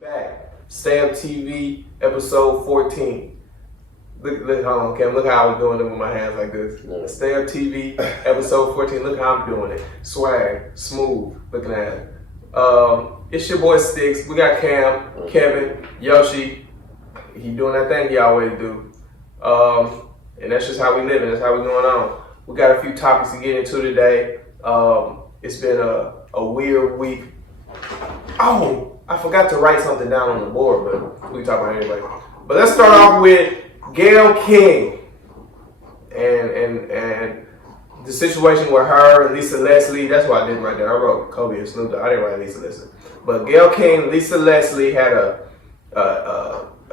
Back. Stay Up TV, episode 14. Look, hold on, Cam. Look how I'm doing it with my hands like this. Yeah. Stay Up TV, episode 14. Look how I'm doing it. Swag, smooth, looking at it. It's your boy Stixx. We got Cam, Kevin, Yoshi. He doing that thing he always do. And that's just how we living. That's how we going on. We got a few topics to get into today. It's been a weird week. Oh, I forgot to write something down on the board, but we can talk about it anyway. But let's start off with Gayle King and the situation with her and Lisa Leslie. That's why I didn't write that. I wrote Kobe and Snoop Dogg. I didn't write Lisa Leslie. But Gayle King and Lisa Leslie had a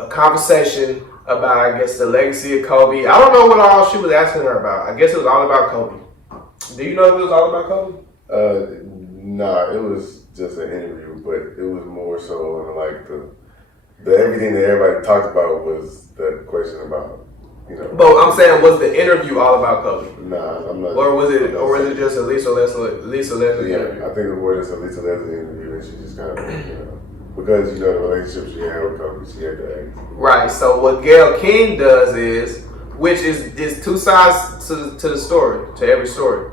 conversation about, I guess, the legacy of Kobe. I don't know what all she was asking her about. I guess it was all about Kobe. Do you know if it was all about Kobe? Nah, it was just an interview, but it was more so in like the everything that everybody talked about was that question about, you know. But I'm saying, was the interview all about Kobe? Nah, I'm not. Or was it just a Lisa Leslie Yeah, interview? I think it was just a Lisa Leslie interview, and she just kind of, you know, because you know the relationship she had with Kobe, she had to ask. Right. So what Gayle King does is, which is two sides to the story, to every story.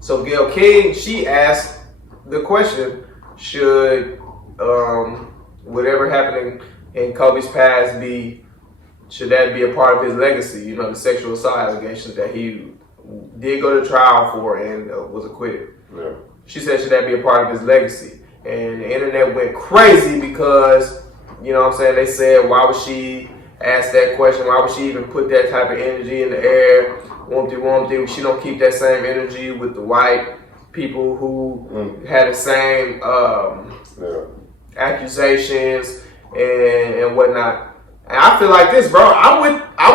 So Gayle King, she asked the question: should whatever happened in Kobe's past should that be a part of his legacy? You know, the sexual assault allegations that he did go to trial for and was acquitted. Yeah. She said, should that be a part of his legacy? And the internet went crazy because, you know what I'm saying, they said, why would she ask that question? Why would she even put that type of energy in the air? Wumpty. She don't keep that same energy with the white people who had the same accusations and whatnot. And I feel like this, bro. I'm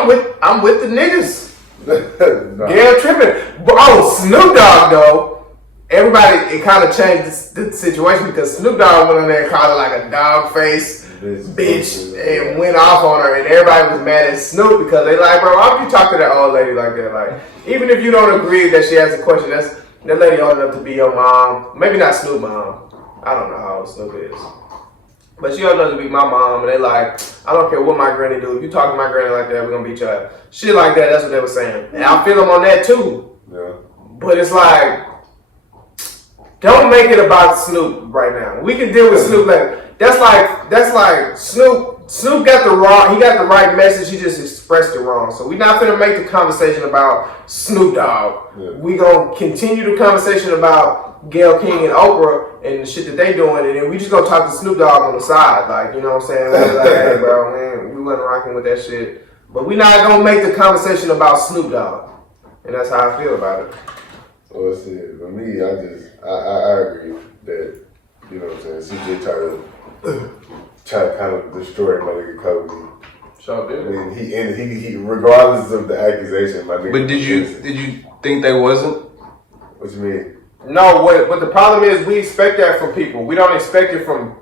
with the niggas. Nah. Gayle tripping. Bro, Snoop Dogg though. Everybody, it kind of changed the situation because Snoop Dogg went on there and called her like a dog face bitch and went off on her, and everybody was mad at Snoop because they like, bro, why would you talk to that old lady like that? Like, even if you don't agree that she has a question, that lady old enough to be your mom. Maybe not Snoop mom. I don't know how old Snoop is. But she old enough to be my mom, and they like, I don't care what my granny do. If you talk to my granny like that, we're gonna beat your ass. Shit like that, that's what they were saying. And I feel them on that too. Yeah. But it's like, don't make it about Snoop right now. We can deal with Snoop later. That's like Snoop got the right message, he just expressed it wrong. So we're not gonna make the conversation about Snoop Dogg. Yeah. We gonna continue the conversation about Gayle King and Oprah and the shit that they doing, and then we just gonna talk to Snoop Dogg on the side. Like, you know what I'm saying? We're like, hey bro, man, we wasn't rocking with that shit. But we're not gonna make the conversation about Snoop Dogg. And that's how I feel about it. Well, see, for me, I agree that, you know what I'm saying, CJ tried to kind of destroy my nigga Kobe. Sure did. I mean, he regardless of the accusation, my nigga. But did you think they wasn't? What you mean? No, what the problem is, we expect that from people. We don't expect it from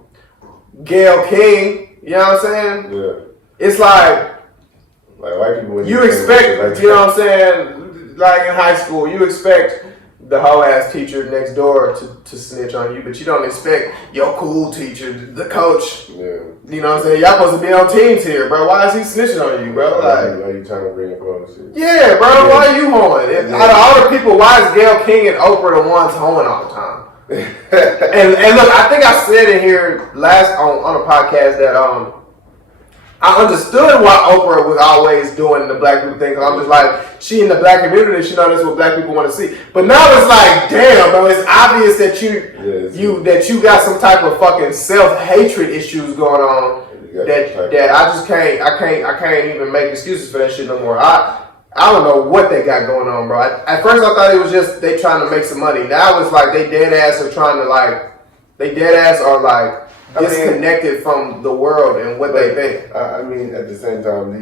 Gayle King. You know what I'm saying? Yeah. It's like white people. you expect, you know what I'm saying? Like in high school, you expect the hoe ass teacher next door to snitch on you, but you don't expect your cool teacher, the coach. Yeah. You know what I'm saying? Y'all supposed to be on teams here, bro. Why is he snitching on you, bro? Are you trying to bring up all this shit? Yeah, bro. Why are you hoeing? Out of all the people, why is Gayle King and Oprah the ones hoeing all the time? and look, I think I said it here last on a podcast that I understood why Oprah was always doing the black people thing. Cause I'm just like, she in the black community, she knows that's what black people want to see. But now it's like, damn, bro, it's obvious that you got some type of fucking self-hatred issues going on that I can't even make excuses for that shit no more. I don't know what they got going on, bro. At first I thought it was just they trying to make some money. Now it's like they dead ass are disconnected from the world and what they think. I mean, at the same time,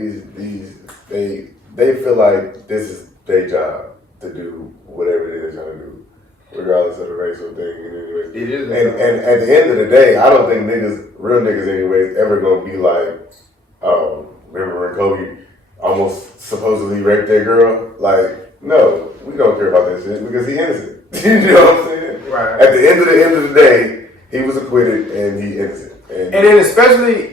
they feel like this is their job to do whatever it is they're trying to do, regardless of the racial thing. It is. And at the end of the day, I don't think real niggas anyways, ever gonna be like, oh, remember when Kobe almost supposedly raped that girl? Like, no, we don't care about that shit because he innocent. You know what I'm saying? Right. At the end of the day, he was acquitted and he innocent. And then especially,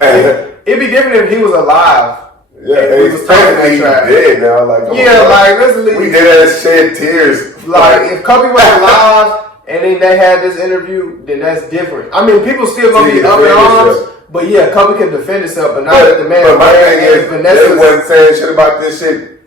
it'd be different if he was alive. Yeah, and we was talking that trash. Dead now. Like, let's leave. We did that shed tears. Like, if Kobe was alive and then they had this interview, then that's different. I mean, people still gonna be up in arms. But yeah, Kobe can defend himself, but not that the man. But my thing is, they wasn't saying shit about this shit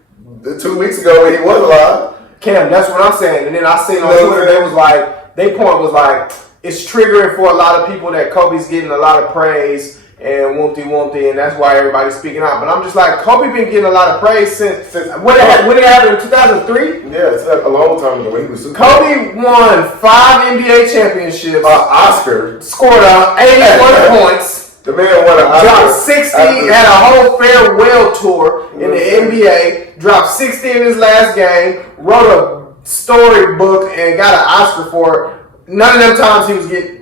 2 weeks ago when he was alive. Cam, that's what I'm saying. And then I seen on Twitter, they was like, their point was like, it's triggering for a lot of people that Kobe's getting a lot of praise and whoopty, and that's why everybody's speaking out. But I'm just like, Kobe been getting a lot of praise since when it happened in 2003? Yeah, it's like a long time ago when he was super. Kobe won 5 NBA championships. Oscar. Scored 81 points. The man won an Oscar. Dropped 60, had a whole farewell tour in the NBA. Dropped 60 in his last game. Wrote a storybook and got an Oscar for it. None of them times he was getting.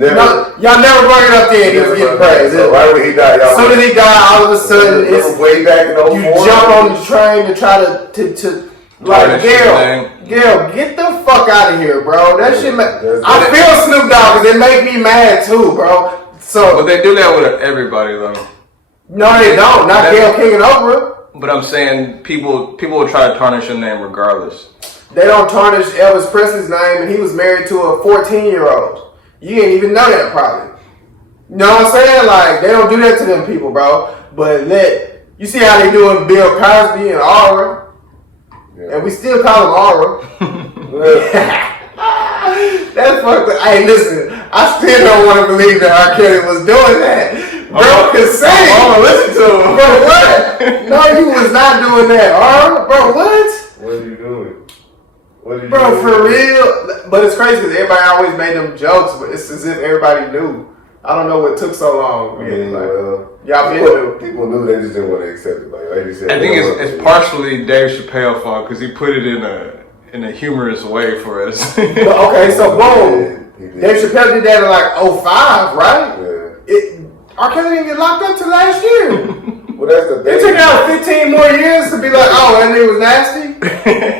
Y'all never brought it up there. He was getting praise. So right when he died, y'all. As soon as he died, all of a sudden, it's way back in 04. You jump on the train to try to like Gail, get the fuck out of here, bro. That shit. I feel Snoop Dogg because it make me mad too, bro. So, but they do that with everybody though. No, they don't. Not Gayle King and Oprah. But I'm saying people will try to tarnish your name regardless. They don't tarnish Elvis Presley's name, and he was married to a 14-year-old. You didn't even know that, probably. You know what I'm saying? Like, they don't do that to them people, bro. But you see how they doing Bill Cosby and Aura, and we still call him Aura. That's fucked up. Hey, listen, I still don't want to believe that R. Kelly was doing that. Bro, could sing. I want to listen to him. Bro, what? No, he was not doing that. Bro, what? What are you doing? Bro, for real? But it's crazy because everybody always made them jokes, but it's as if everybody knew. I don't know what took so long. Y'all knew. People knew, they just didn't want to accept it. Like you said, I think it's partially Dave Chappelle's fault because he put it in a humorous way for us. Okay, so boom. Dave Chappelle did that in like 05, right? Yeah. R. Kelly didn't get locked up till last year. Well, that's the thing. It took out 15 more years to be like, oh, that nigga was nasty.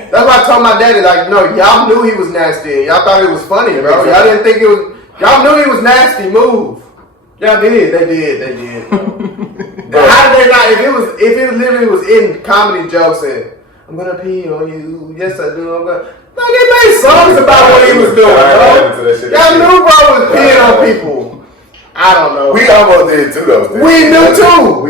That's why I told my daddy, like, no, y'all knew he was nasty. Y'all thought it was funny, bro. Y'all didn't think it was. Y'all knew he was nasty. Move. Y'all did. They did. How did they not? If it literally was in comedy jokes and I'm gonna pee on you. Yes, I do. I'm gonna. No, they made songs about what he was doing, bro. Y'all knew bro was peeing on people. I don't know. We almost did too, though. We knew too.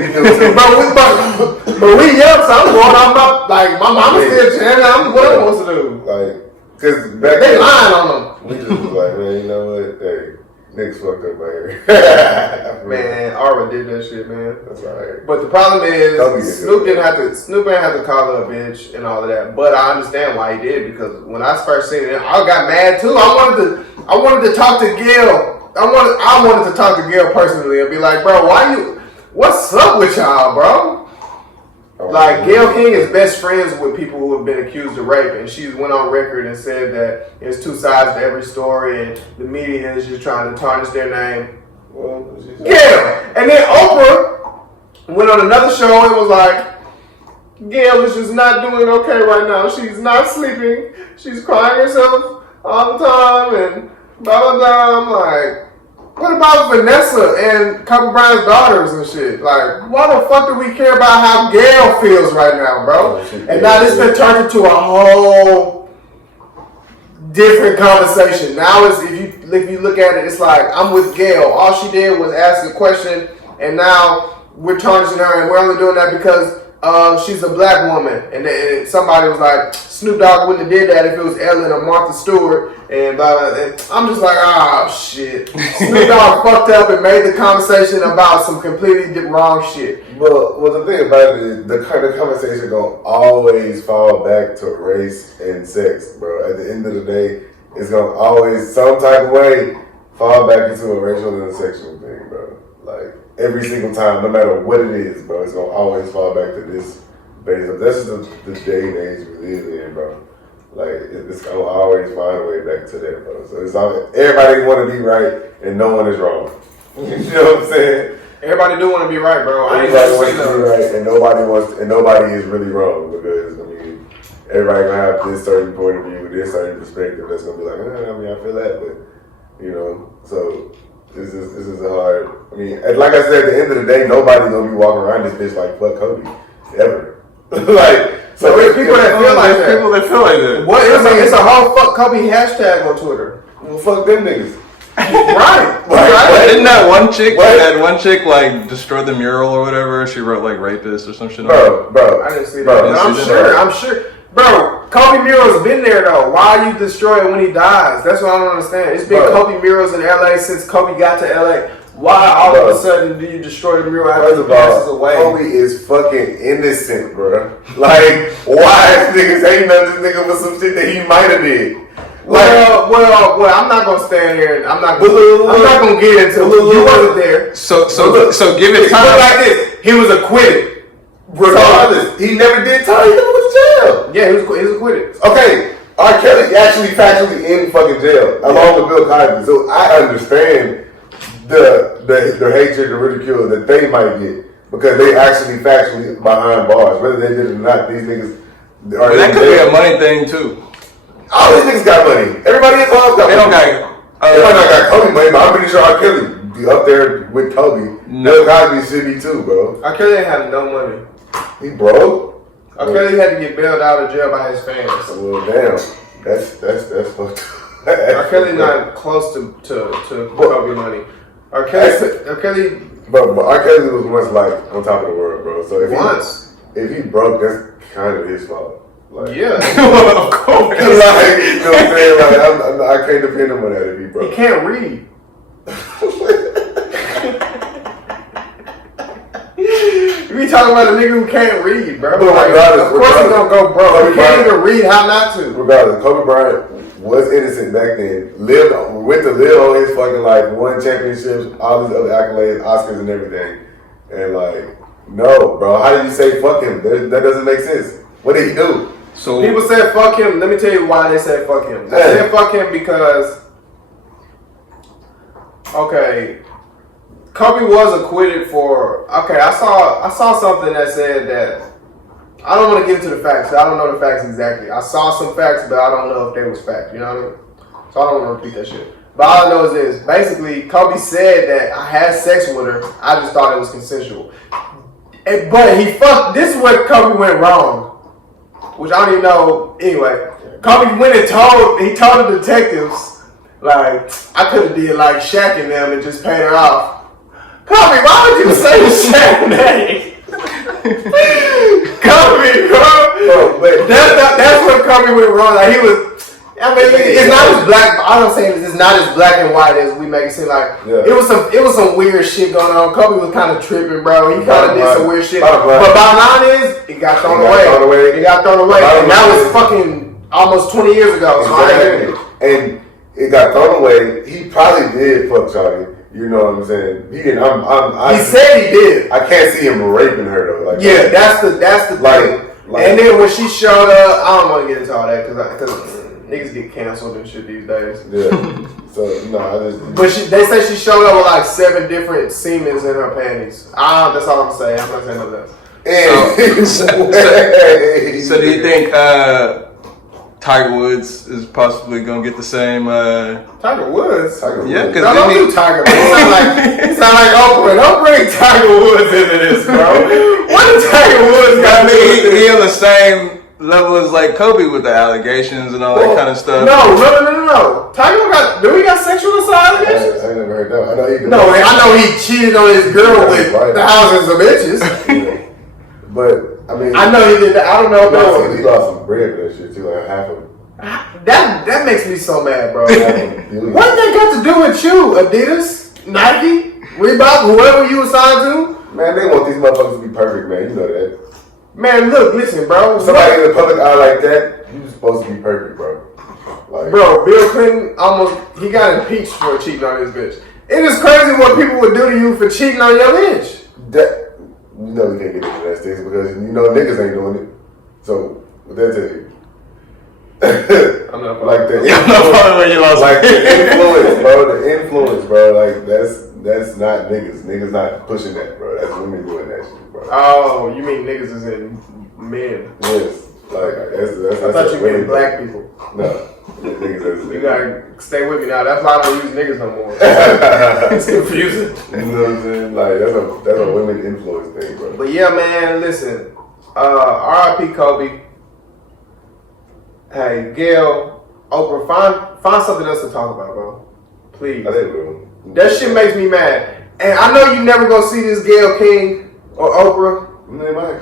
But we young, so I'm going on my mama still chanting. I'm what I'm supposed to do. Like, cause back they lying on them. We just was like, man, you know what? Hey, niggas fucked up my hair. Man, Aura did that shit, man. That's alright. But the problem is, Snoop didn't have to call her a bitch and all of that. But I understand why he did because when I first seen it, I got mad too. I wanted to talk to Gail. I wanted to talk to Gail personally and be like, bro, what's up with y'all, bro? Like, Gayle King is best friends with people who have been accused of rape, and she went on record and said that there's two sides to every story, and the media is just trying to tarnish their name. Well, yeah, and then Oprah went on another show and was like, Gayle is just not doing okay right now. She's not sleeping. She's crying herself all the time, and blah, blah, blah. I'm like, what about Vanessa and Kobe Bryant's daughters and shit? Like, why the fuck do we care about how Gayle feels right now, bro? And now this been turned into a whole different conversation. Now if you look at it, it's like, I'm with Gayle. All she did was ask a question, and now we're tarnishing her, and we're only doing that because she's a black woman. And then somebody was like, Snoop Dogg wouldn't have did that if it was Ellen or Martha Stewart. And blah, blah, blah. And I'm just like, oh shit. Snoop Dogg fucked up and made the conversation about some completely wrong shit. Well, the thing about it is the kind of conversation gonna always fall back to race and sex, bro. At the end of the day, it's gonna always some type of way fall back into a racial and a sexual thing, bro. Like every single time, no matter what it is, bro, it's gonna always fall back to this base. That's just the day and age we live in, bro. Like, it's gonna always find a way back to that, bro. So it's everybody want to be right and no one is wrong. You know what I'm saying? Everybody do want to be right, bro. Everybody wants to be right and nobody is really wrong because, I mean, everybody gonna have this certain point of view, this certain perspective that's gonna be like, I feel that, but, you know, so this is a hard, I mean, and like I said, at the end of the day, nobody's gonna be walking around this bitch like fuck Kobe ever. Like, so there's people that feel like that. People that feel like that. What is it's a whole fuck Kobe hashtag on Twitter. Well, fuck them niggas. Right. Didn't that one chick? That one chick like destroyed the mural or whatever. She wrote like rapist or some shit. Bro, I didn't see that. I'm sure. Bro, Kobe mural's been there though. Why you destroy it when he dies? That's what I don't understand. It's been Kobe murals in LA since Kobe got to LA. Why all of a sudden do you destroy the mural after he passes away? Kobe is fucking innocent, bro. Like, why niggas hating on this nigga for some shit that he might have did? Well, I'm not gonna stand here and I'm not gonna get into it. You wasn't there. So give it time. Look like this. He was acquitted. Regardless, he never did time. He never went to jail. Yeah, he was acquitted. Okay, R. Kelly actually factually in fucking jail along with Bill Cosby. So I understand the hatred, the ridicule that they might get because they actually factually behind bars, whether they did it or not. These niggas are. That could be a money thing too. All these niggas got money. Everybody involved got money. They don't got. Everybody not got Kobe money, but I'm pretty sure R. Kelly be up there with Kobe. Bill Cosby should be too, bro. R. Kelly ain't had no money. He broke. R. Kelly had to get bailed out of jail by his fans. Well, damn, that's fucked. R. Kelly not close to Kobe money. R. Kelly. But R. Kelly was once like on top of the world, bro. So if he broke, that's kind of his fault. Like, yeah, of course. Like, you know what I'm saying? Like, I can't depend on that if he broke. He can't read. We talking about a nigga who can't read, bro. But regardless, of course he's gonna go broke. He can't even read how not to. Regardless, Kobe Bryant was innocent back then. Went to live on his fucking life, won championships, all these other accolades, Oscars and everything. And like, no, bro. How did you say fuck him? That doesn't make sense. What did he do? So people said fuck him. Let me tell you why they said fuck him. They said fuck him because Kobe was acquitted for. I saw something that said that. I don't want to get into the facts. I don't know the facts exactly. I saw some facts, but I don't know if they was fact. You know what I mean? So I don't want to repeat that shit. But all I know is this. Basically, Kobe said that I had sex with her. I just thought it was consensual. But he fucked. This is where Kobe went wrong. Which I don't even know. Anyway, Kobe went and told the detectives, like, I could have did like Shaq and them and just paid her off. Kobe, why would you say Shaq name? Kobe, bro. That's where Kobe went wrong. Like he was. I mean, it's not as black. I don't say it's not as black and white as we make it seem like. Yeah. It was some weird shit going on. Kobe was kind of tripping, bro. He kind of did some weird shit. But bottom line is, it got thrown away. It got thrown away, and that was fucking almost 20 years ago. So and it got thrown away. He probably did fuck Shawty. You know what I'm saying? He didn't. He said he did. I can't see him raping her though. Like, yeah, that's the thing. And then when she showed up, I don't want to get into all that because niggas get canceled and shit these days. Yeah. So But they say she showed up with like 7 different semens in her panties. That's all I'm saying. I'm not saying no that. So do you think Tiger Woods is possibly gonna get the same? Tiger Woods? Yeah, because don't do Tiger. It sound like Oprah. Don't bring Tiger Woods into this, bro. What did Tiger Woods got to do? He on the same level as like Kobe with the allegations and all that kind of stuff. No. Tiger do we got sexual assault allegations? I never heard that. I know he did. No, I know he cheated on his girl with thousands of bitches. Yeah. But I mean, I know he did that. I don't know if he lost some bread for that shit too, like half of it. That makes me so mad, bro. What that got to do with you? Adidas, Nike, Reebok, whoever you assigned to? Man, they want these motherfuckers to be perfect, man. You know that. Man, look, listen, bro. Somebody in the public eye like that, you supposed to be perfect, bro. Like, bro, Bill Clinton he got impeached for cheating on his bitch. It is crazy what people would do to you for cheating on your bitch. You know we can't get into that things because you know niggas ain't doing it. So what that tell you? I'm not like that. Yeah, I'm not following where you lost. Like the influence, bro. Like that's not niggas. Niggas not pushing that, bro. That's women doing that shit, bro. Oh, you mean niggas is in men? Yes. Like that's I thought you meant black people. No. You gotta stay with me now. That's why I don't use niggas no more. It's confusing. You know what I'm saying? Like that's a women influence thing, bro. But yeah, man, listen. R.I.P. Kobe. Hey, Gail, Oprah, find something else to talk about, bro. Please. I think, bro. That shit makes me mad. And I know you never gonna see this Gail King or Oprah. They might.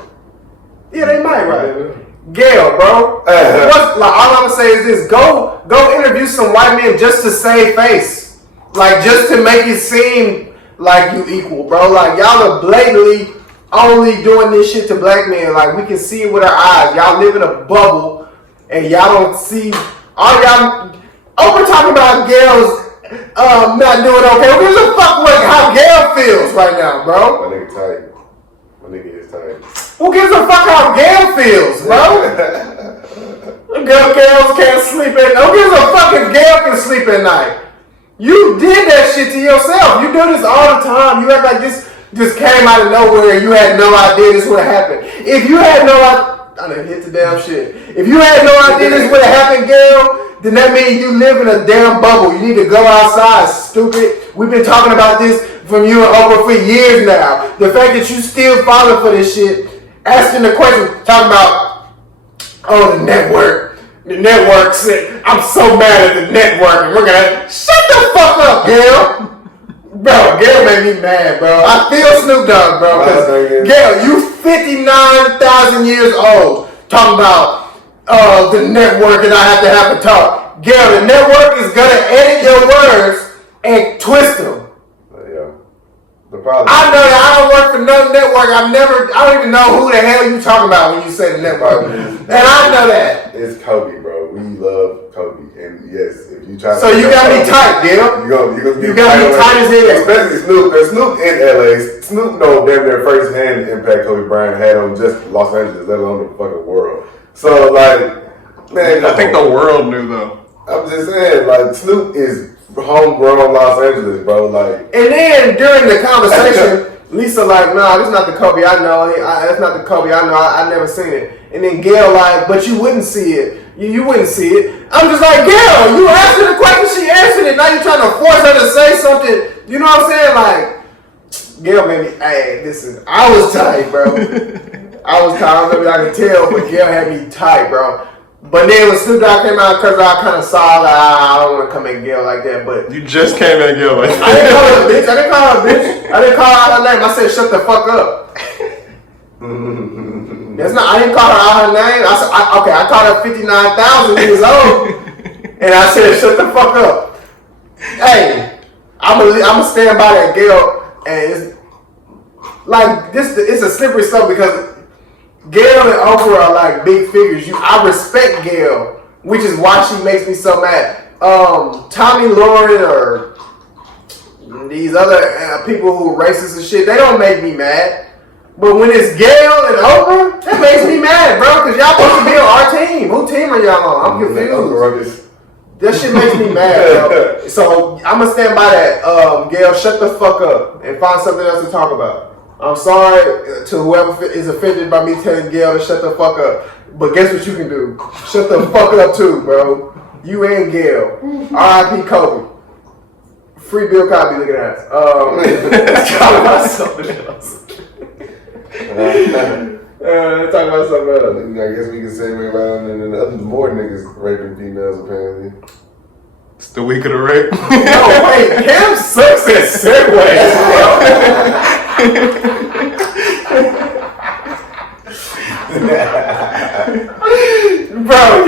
Yeah, they might, right? Gail, bro. All I'm gonna say is this: go interview some white men just to save face, like just to make it seem like you equal, bro. Like y'all are blatantly only doing this shit to black men. Like we can see it with our eyes. Y'all live in a bubble, and y'all don't see all y'all. Oprah talking about Gail's not doing okay. Who gives a fuck what how Gail feels right now, bro? My nigga tight. My nigga is tight. Who gives a fuck how Gail feels, bro? Gail can't sleep at night. Who gives a fuck if Gail can sleep at night? You did that shit to yourself. You do this all the time. You act like this just came out of nowhere and you had no idea this would have happened. If you had no idea, I done hit the damn shit. If you had no idea this would have happened, Gail, then that means you live in a damn bubble. You need to go outside, stupid. We've been talking about this from you and Oprah for years now. The fact that you still falling for this shit, asking the question, talking about, oh, the network. The network said, I'm so mad at the network. And we're gonna, shut the fuck up, Gail. Bro, Gail made me mad, bro. I feel Snoop Dogg, bro. Gail, you 59,000 years old. Talking about the network and I have to have a talk. Gail, the network is gonna edit your words and twist them. The problem I know that I don't work for no network. I don't even know who the hell you talking about when you say the network. And I know that. It's Kobe, bro. We love Kobe. And yes, if you try to... So you gotta be tight, Gail. You gotta be tight as hell. Especially Snoop. Because Snoop in LA, Snoop know damn near first hand the impact Kobe Bryant had on just Los Angeles, let alone the fucking world. So like, man, I think the world knew though. I'm just saying, like, Snoop is homegrown Los Angeles, bro. Like, and then during the conversation, Lisa like, nah, this is not the Kobe I know. That's not the Kobe I know. I never seen it. And then Gail like, but you wouldn't see it. You wouldn't see it. I'm just like, Gail, you answered the question, she answered it. Now you're trying to force her to say something. You know what I'm saying? Like, Gail made me, hey, listen, I was tight, bro. I was tight. I don't know if I can tell, but Gail had me tight, bro. But then when Snoop Dogg came out, because I kind of saw that I don't want to come at Gail like that, but... You just came at Gail like that. I didn't call her a bitch. I didn't call her a bitch. I didn't call her out her name. I said, shut the fuck up. That's not... I didn't call her out her name. I said, I called her 59,000 years old, and I said, shut the fuck up. Hey, I'm gonna stand by that Gail, and it's... Like, it's a slippery slope because... Gail and Oprah are like big figures. I respect Gail, which is why she makes me so mad. Tommy Lauren or these other people who are racist and shit, they don't make me mad. But when it's Gail and Oprah, that makes me mad, bro, because y'all supposed to be on our team. Who team are y'all on? I'm confused. That shit makes me mad, bro. So I'm going to stand by that. Gail, shut the fuck up and find something else to talk about. I'm sorry to whoever is offended by me telling Gail to shut the fuck up. But guess what you can do? Shut the fuck up too, bro. You and Gail. R.I.P. Kobe. Free Bill Cosby looking ass. Let's talk about something else. Let's talk about something else. I guess we can segue around and then other more niggas raping females apparently. It's the week of the rape. No, wait. Cam sucks at segues, bro,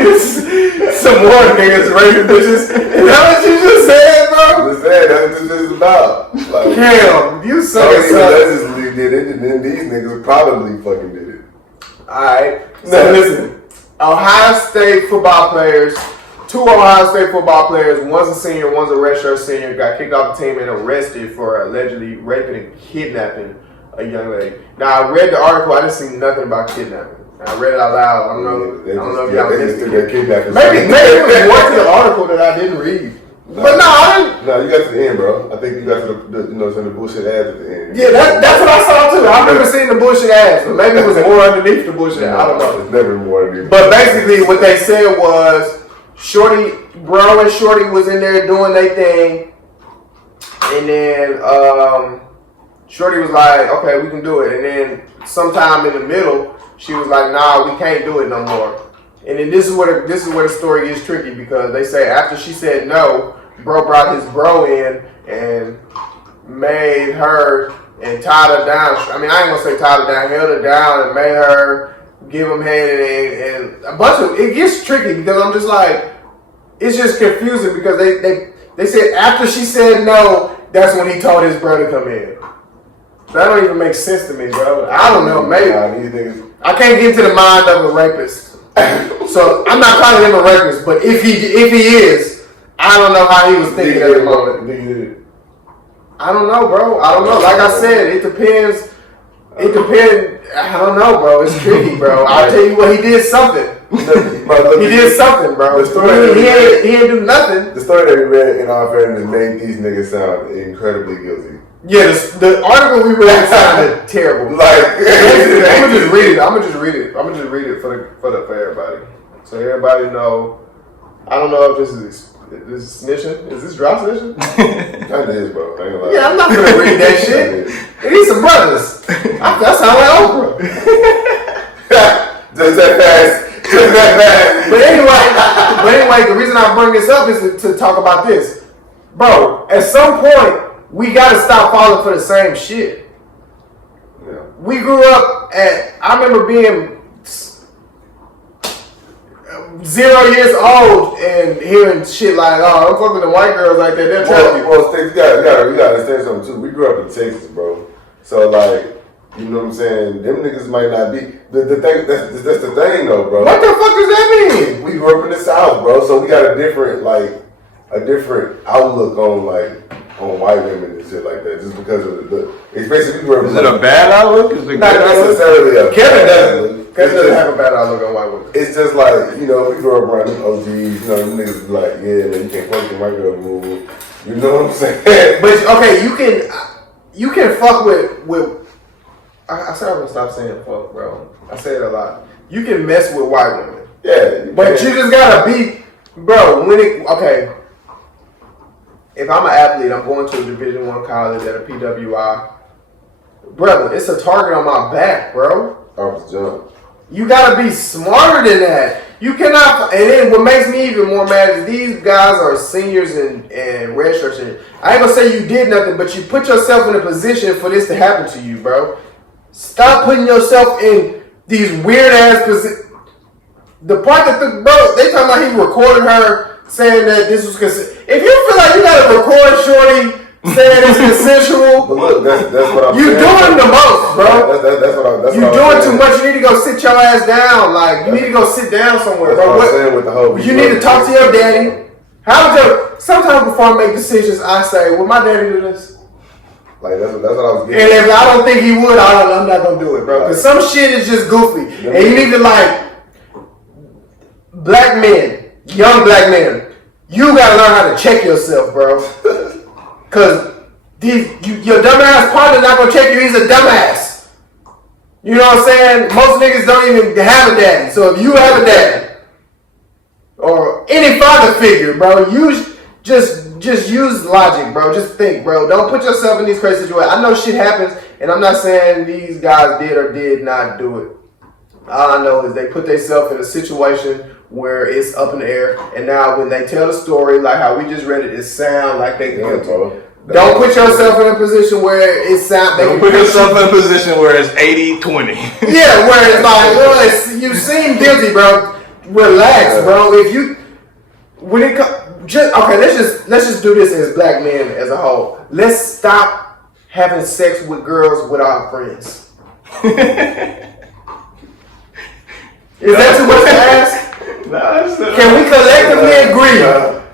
some more niggas raping bitches. Is that what you just said, bro? Just said, that's what this is about. Like, Cam, you suck at allegedly did it, and then these niggas probably fucking did it. Alright, so listen. Ohio State football players, 2 Ohio State football players, one's a senior, one's a redshirt senior, got kicked off the team and arrested for allegedly raping and kidnapping a young lady. Now, I read the article, I didn't see nothing about kidnapping. I read it out loud. I don't know if y'all missed it. Maybe it was more to the article that I didn't read. But no, I didn't. No, you got to the end, bro. I think you got to the bullshit ads at the end. Yeah, that's what I saw too. I remember seeing the bullshit ads, but maybe it was more underneath the bullshit. I don't know. It's never more underneath. But basically, what they said was Shorty, bro, and Shorty was in there doing their thing, and then Shorty was like, "Okay, we can do it." And then sometime in the middle, she was like, "Nah, we can't do it no more." And then this is where the story gets tricky because they say after she said no, bro brought his bro in and made her and tied her down. I mean, I ain't gonna say tied her down, held her down and made her give him head and a bunch of. It gets tricky because I'm just like, it's just confusing because they said after she said no, that's when he told his bro to come in. That don't even make sense to me, bro. I don't know, maybe. I can't get into the mind of a rapist. So I'm not calling him a rapist, but if he is, I don't know how he was thinking at the moment. I don't know, bro. I don't know. Like I said, it depends. It depends. I don't know, bro. It's tricky, bro. I'll tell you what, he did something. He did something, bro. He didn't do nothing. The story that we read in our fairness made these niggas sound incredibly guilty. Yeah, the article we read sounded terrible. Like, I'm gonna just read it for everybody, so everybody know. I don't know if this is snitching. Is this drop snitching? That is, bro. I ain't gonna lie. Yeah, I'm not gonna read that shit. It needs some brothers. That sound like Oprah. Just that fast. But anyway, the reason I bring this up is to talk about this, bro. At some point, we gotta stop falling for the same shit. Yeah. We grew up I remember being 0 years old and hearing shit like, "Oh, I'm fucking the white girls like that." They're trying to. Well, Stixx, you gotta understand something too. We grew up in Texas, bro. So like, you know what I'm saying? Them niggas might not be the thing. That's the thing, though, bro. What the fuck does that mean? We grew up in the South, bro. So we got a different outlook on white women and shit like that, just because of especially we grew up. Is it a bad outlook? Is it not necessarily a Kevin doesn't. Kevin doesn't have a bad outlook on white women. It's just like, you know, we grew up around them OGs. You know, them niggas be like, "Yeah, man, you can't fuck the white girl, boo." You know what I'm saying? But okay, you can fuck with. I said I'm gonna stop saying fuck, bro. I say it a lot. You can mess with white women. Yeah, but you just gotta be, bro. If I'm an athlete, I'm going to a Division I college at a PWI. Brother, it's a target on my back, bro. Off the jump. You gotta be smarter than that. You cannot. And then what makes me even more mad is these guys are seniors and red shirts. I ain't gonna say you did nothing, but you put yourself in a position for this to happen to you, bro. Stop putting yourself in these weird ass positions. The part that bro, they talking about he recorded her saying that this was if you feel like you gotta record Shorty saying it's consensual, but look, that's what I'm saying. You doing the most, bro. That's you doing too much. You need to go sit your ass down. Like you need to go sit down somewhere, bro. What I'm saying with the whole you need to talk to your daddy. Sometimes before I make decisions, I say, "Will my daddy do this?" Like that's what I was getting. And if I don't think he would, I'm not gonna do it, bro. Because some shit is just goofy, and you need to black men, young black men. You gotta learn how to check yourself, bro. Cause your dumbass partner not gonna check you. He's a dumbass. You know what I'm saying? Most niggas don't even have a daddy. So if you have a daddy or any father figure, bro, just use logic, bro. Just think, bro. Don't put yourself in these crazy situations. I know shit happens, and I'm not saying these guys did or did not do it. All I know is they put themselves in a situation where it's up in the air, and now when they tell the story, like how we just read it, it sounds like they bro. Don't put yourself in a position where it sounds. Don't put yourself in a position where it's 80-20. Yeah, where it's like, well, you seem guilty, bro. Relax, bro. If you let's just do this as black men as a whole. Let's stop having sex with girls with our friends. Is that too much to ask? Can we collectively agree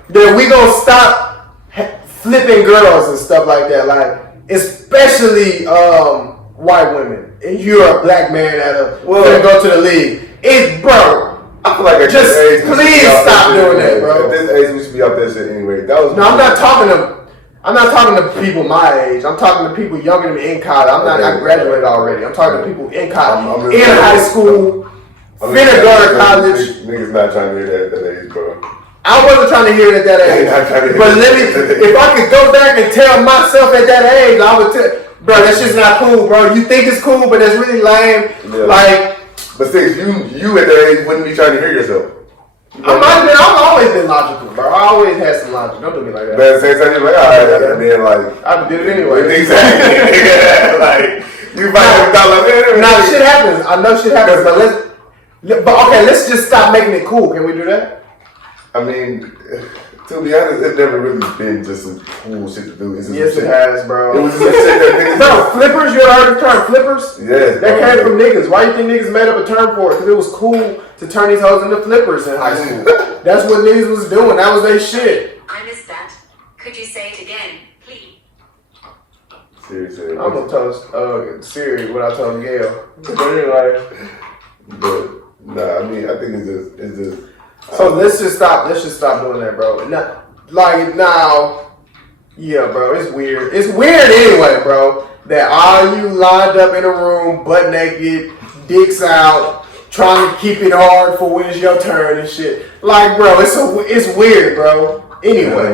that we gonna stop flipping girls and stuff like that? Like, especially white women. And you're a black man gonna go to the league. Bro. I feel like please stop doing that, bro. At this age, we should be off that shit anyway. I'm not talking to people my age. I'm talking to people younger than me in college. I graduated already. I'm talking to people in college, in high school. Finna go to college. Niggas not trying to hear that age, bro. I wasn't trying to hear it at that age. But if I could go back and tell myself at that age, I would tell, bro, that shit's not cool, bro. You think it's cool, but it's really lame. Yeah. Like, but Stixx, you at that age wouldn't be trying to hear yourself. I've always been logical, bro. I always had some logic. Don't do me like that. But at the same time, you're like, all right, and then like I would do it anyway. Exactly. Yeah, like you might have thought like, nah, shit happens. I know shit happens, but let's just stop making it cool. Can we do that? I mean, to be honest, it's never really been just some cool shit to do. It's just yes, it has, bro. It was just shit that niggas. Bro, flippers. You ever heard the term flippers? Yeah. That came from niggas. Why you think niggas made up a term for it? Because it was cool to turn these hoes into flippers in high school. That's what niggas was doing. That was their shit. I missed that. Could you say it again, please? Seriously. I'm gonna tell Siri what I told Gail. But anyway. But nah, I mean, I think it's just. So let's just stop doing that, bro. Now, yeah, bro, it's weird. It's weird anyway, bro. That all you lined up in a room, butt naked, dicks out, trying to keep it hard for when it's your turn and shit. Like, bro, it's weird, bro. Anyway,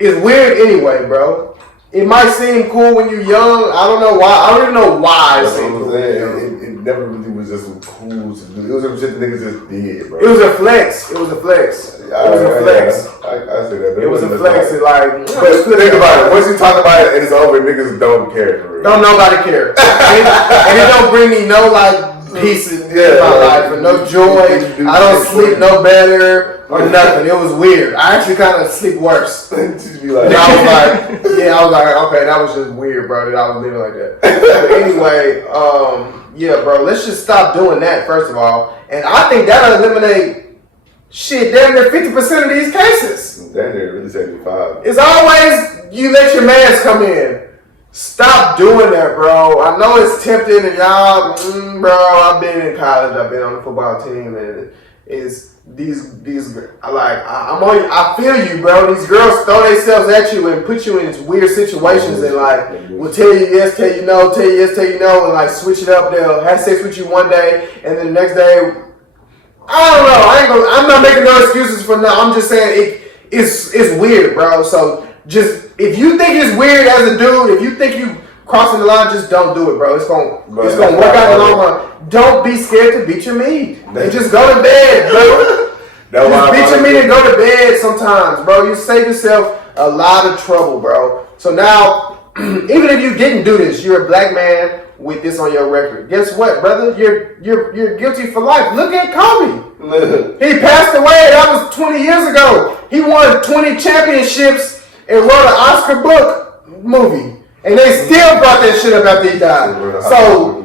it's weird anyway, bro. It might seem cool when you're young. I don't know why. I don't even know why it seemed cool. It never really was just cool to do. It was some shit the niggas just did, bro. It was a flex. It was a flex. I say that. It was a flex. But think about it. Once you talk about it and it's over, niggas don't care for real. Don't nobody care. and it don't bring me no peace in my life and no joy. I don't sleep no better or nothing. It was weird. I actually kind of sleep worse. Just be like, I was like, okay, that was just weird, bro, that I was living like that. But anyway, yeah, bro, let's just stop doing that, first of all. And I think that'll eliminate damn near 50% of these cases. Damn near really 75. It's always you let your mans come in. Stop doing that, bro. I know it's tempting, and y'all, bro. I've been in college. I've been on the football team, and it's these I feel you, bro. These girls throw themselves at you and put you in these weird situations, and like will tell you yes, tell you no, tell you yes, tell you no, and like switch it up. They'll have sex with you one day, and then the next day, I don't know. I'm not making no excuses for now. I'm just saying it's weird, bro. So just. If you think it's weird as a dude, if you think you crossing the line, just don't do it, bro. It's gonna work out in the long run. Don't be scared to beat your meat. And just go to bed, bro. Just beat your meat and go to bed sometimes, bro. You save yourself a lot of trouble, bro. So now, even if you didn't do this, you're a black man with this on your record. Guess what, brother? You're guilty for life. Look at Kobe. He passed away. That was 20 years ago. He won 20 championships. And wrote an Oscar book movie. And they still brought that shit up after he died. So,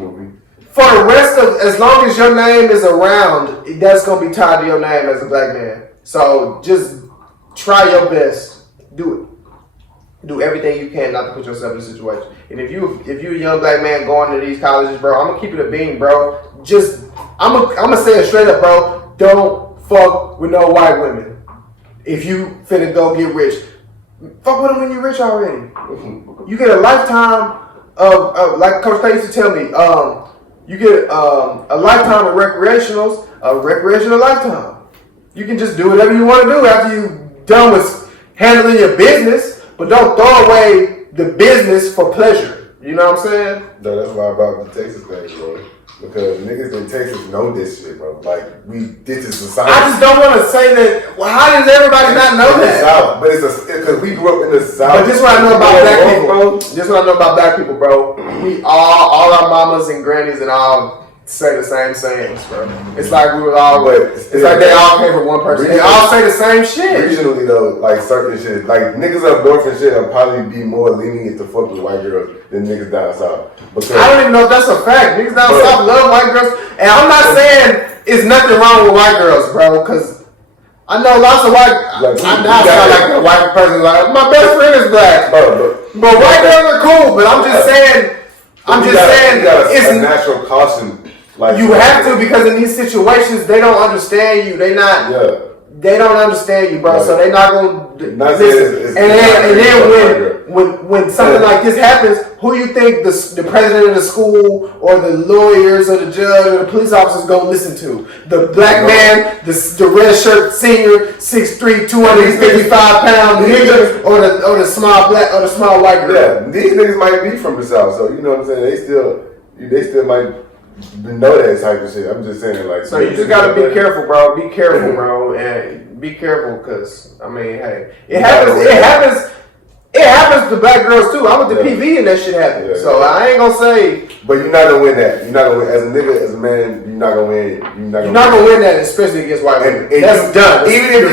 for the rest of, as long as your name is around, that's going to be tied to your name as a black man. So, just try your best. Do it. Do everything you can not to put yourself in a situation. And if you're a young black man going to these colleges, bro, I'm going to keep it a bean, bro. I'm going to say it straight up, bro. Don't fuck with no white women. If you finna go get rich. Fuck with them when you're rich already. You get a lifetime of like Coach K used to tell me, you get a lifetime of recreationals, a recreational lifetime. You can just do whatever you want to do after you're done with handling your business, but don't throw away the business for pleasure. You know what I'm saying? No, that's why I brought the Texas thing, bro. Because niggas in Texas know this shit, bro. Like, this is society. I just don't want to say that. Well, how does everybody not know that? South, but it's because we grew up in the South. But this is what I know about black people, bro. This is what I know about black people, bro. We all our mamas and grannies and all say the same sayings, bro. It's like we were all, it's like they all came from one person. They all say the same shit. Regionally though, like certain shit, like niggas up north and shit will probably be more lenient to fuck with white girls than niggas down south. Because I don't even know if that's a fact. Niggas down south love white girls, and I'm not saying it's nothing wrong with white girls, bro, because I know lots of white. I sound like a white person. Like my best friend is black, but white girls are cool. But I'm just saying. It's a natural caution. Like you have to, because in these situations they don't understand you. They not. Yeah. they don't understand you, bro. Right. So they not gonna Not listen. And then when something like this happens, who you think the president of the school or the lawyers or the judge or the police officers gonna listen to? The black man, the red shirt senior, 6'3", 255-pound nigga, or the small black or the small white girl? Yeah, these niggas might be from the South, so you know what I'm saying. They still might know that type of shit. I'm just saying, like. So you just gotta be careful, bro. Be careful, bro, and be careful, cause I mean, hey, it happens. It happens to black girls too. I went to PV and that shit happened. Yeah. So I ain't gonna say. But you're not gonna win that. You're not gonna win as a nigga, as a man. You're not gonna win. You're not gonna win that, especially against white women. That's done. Even if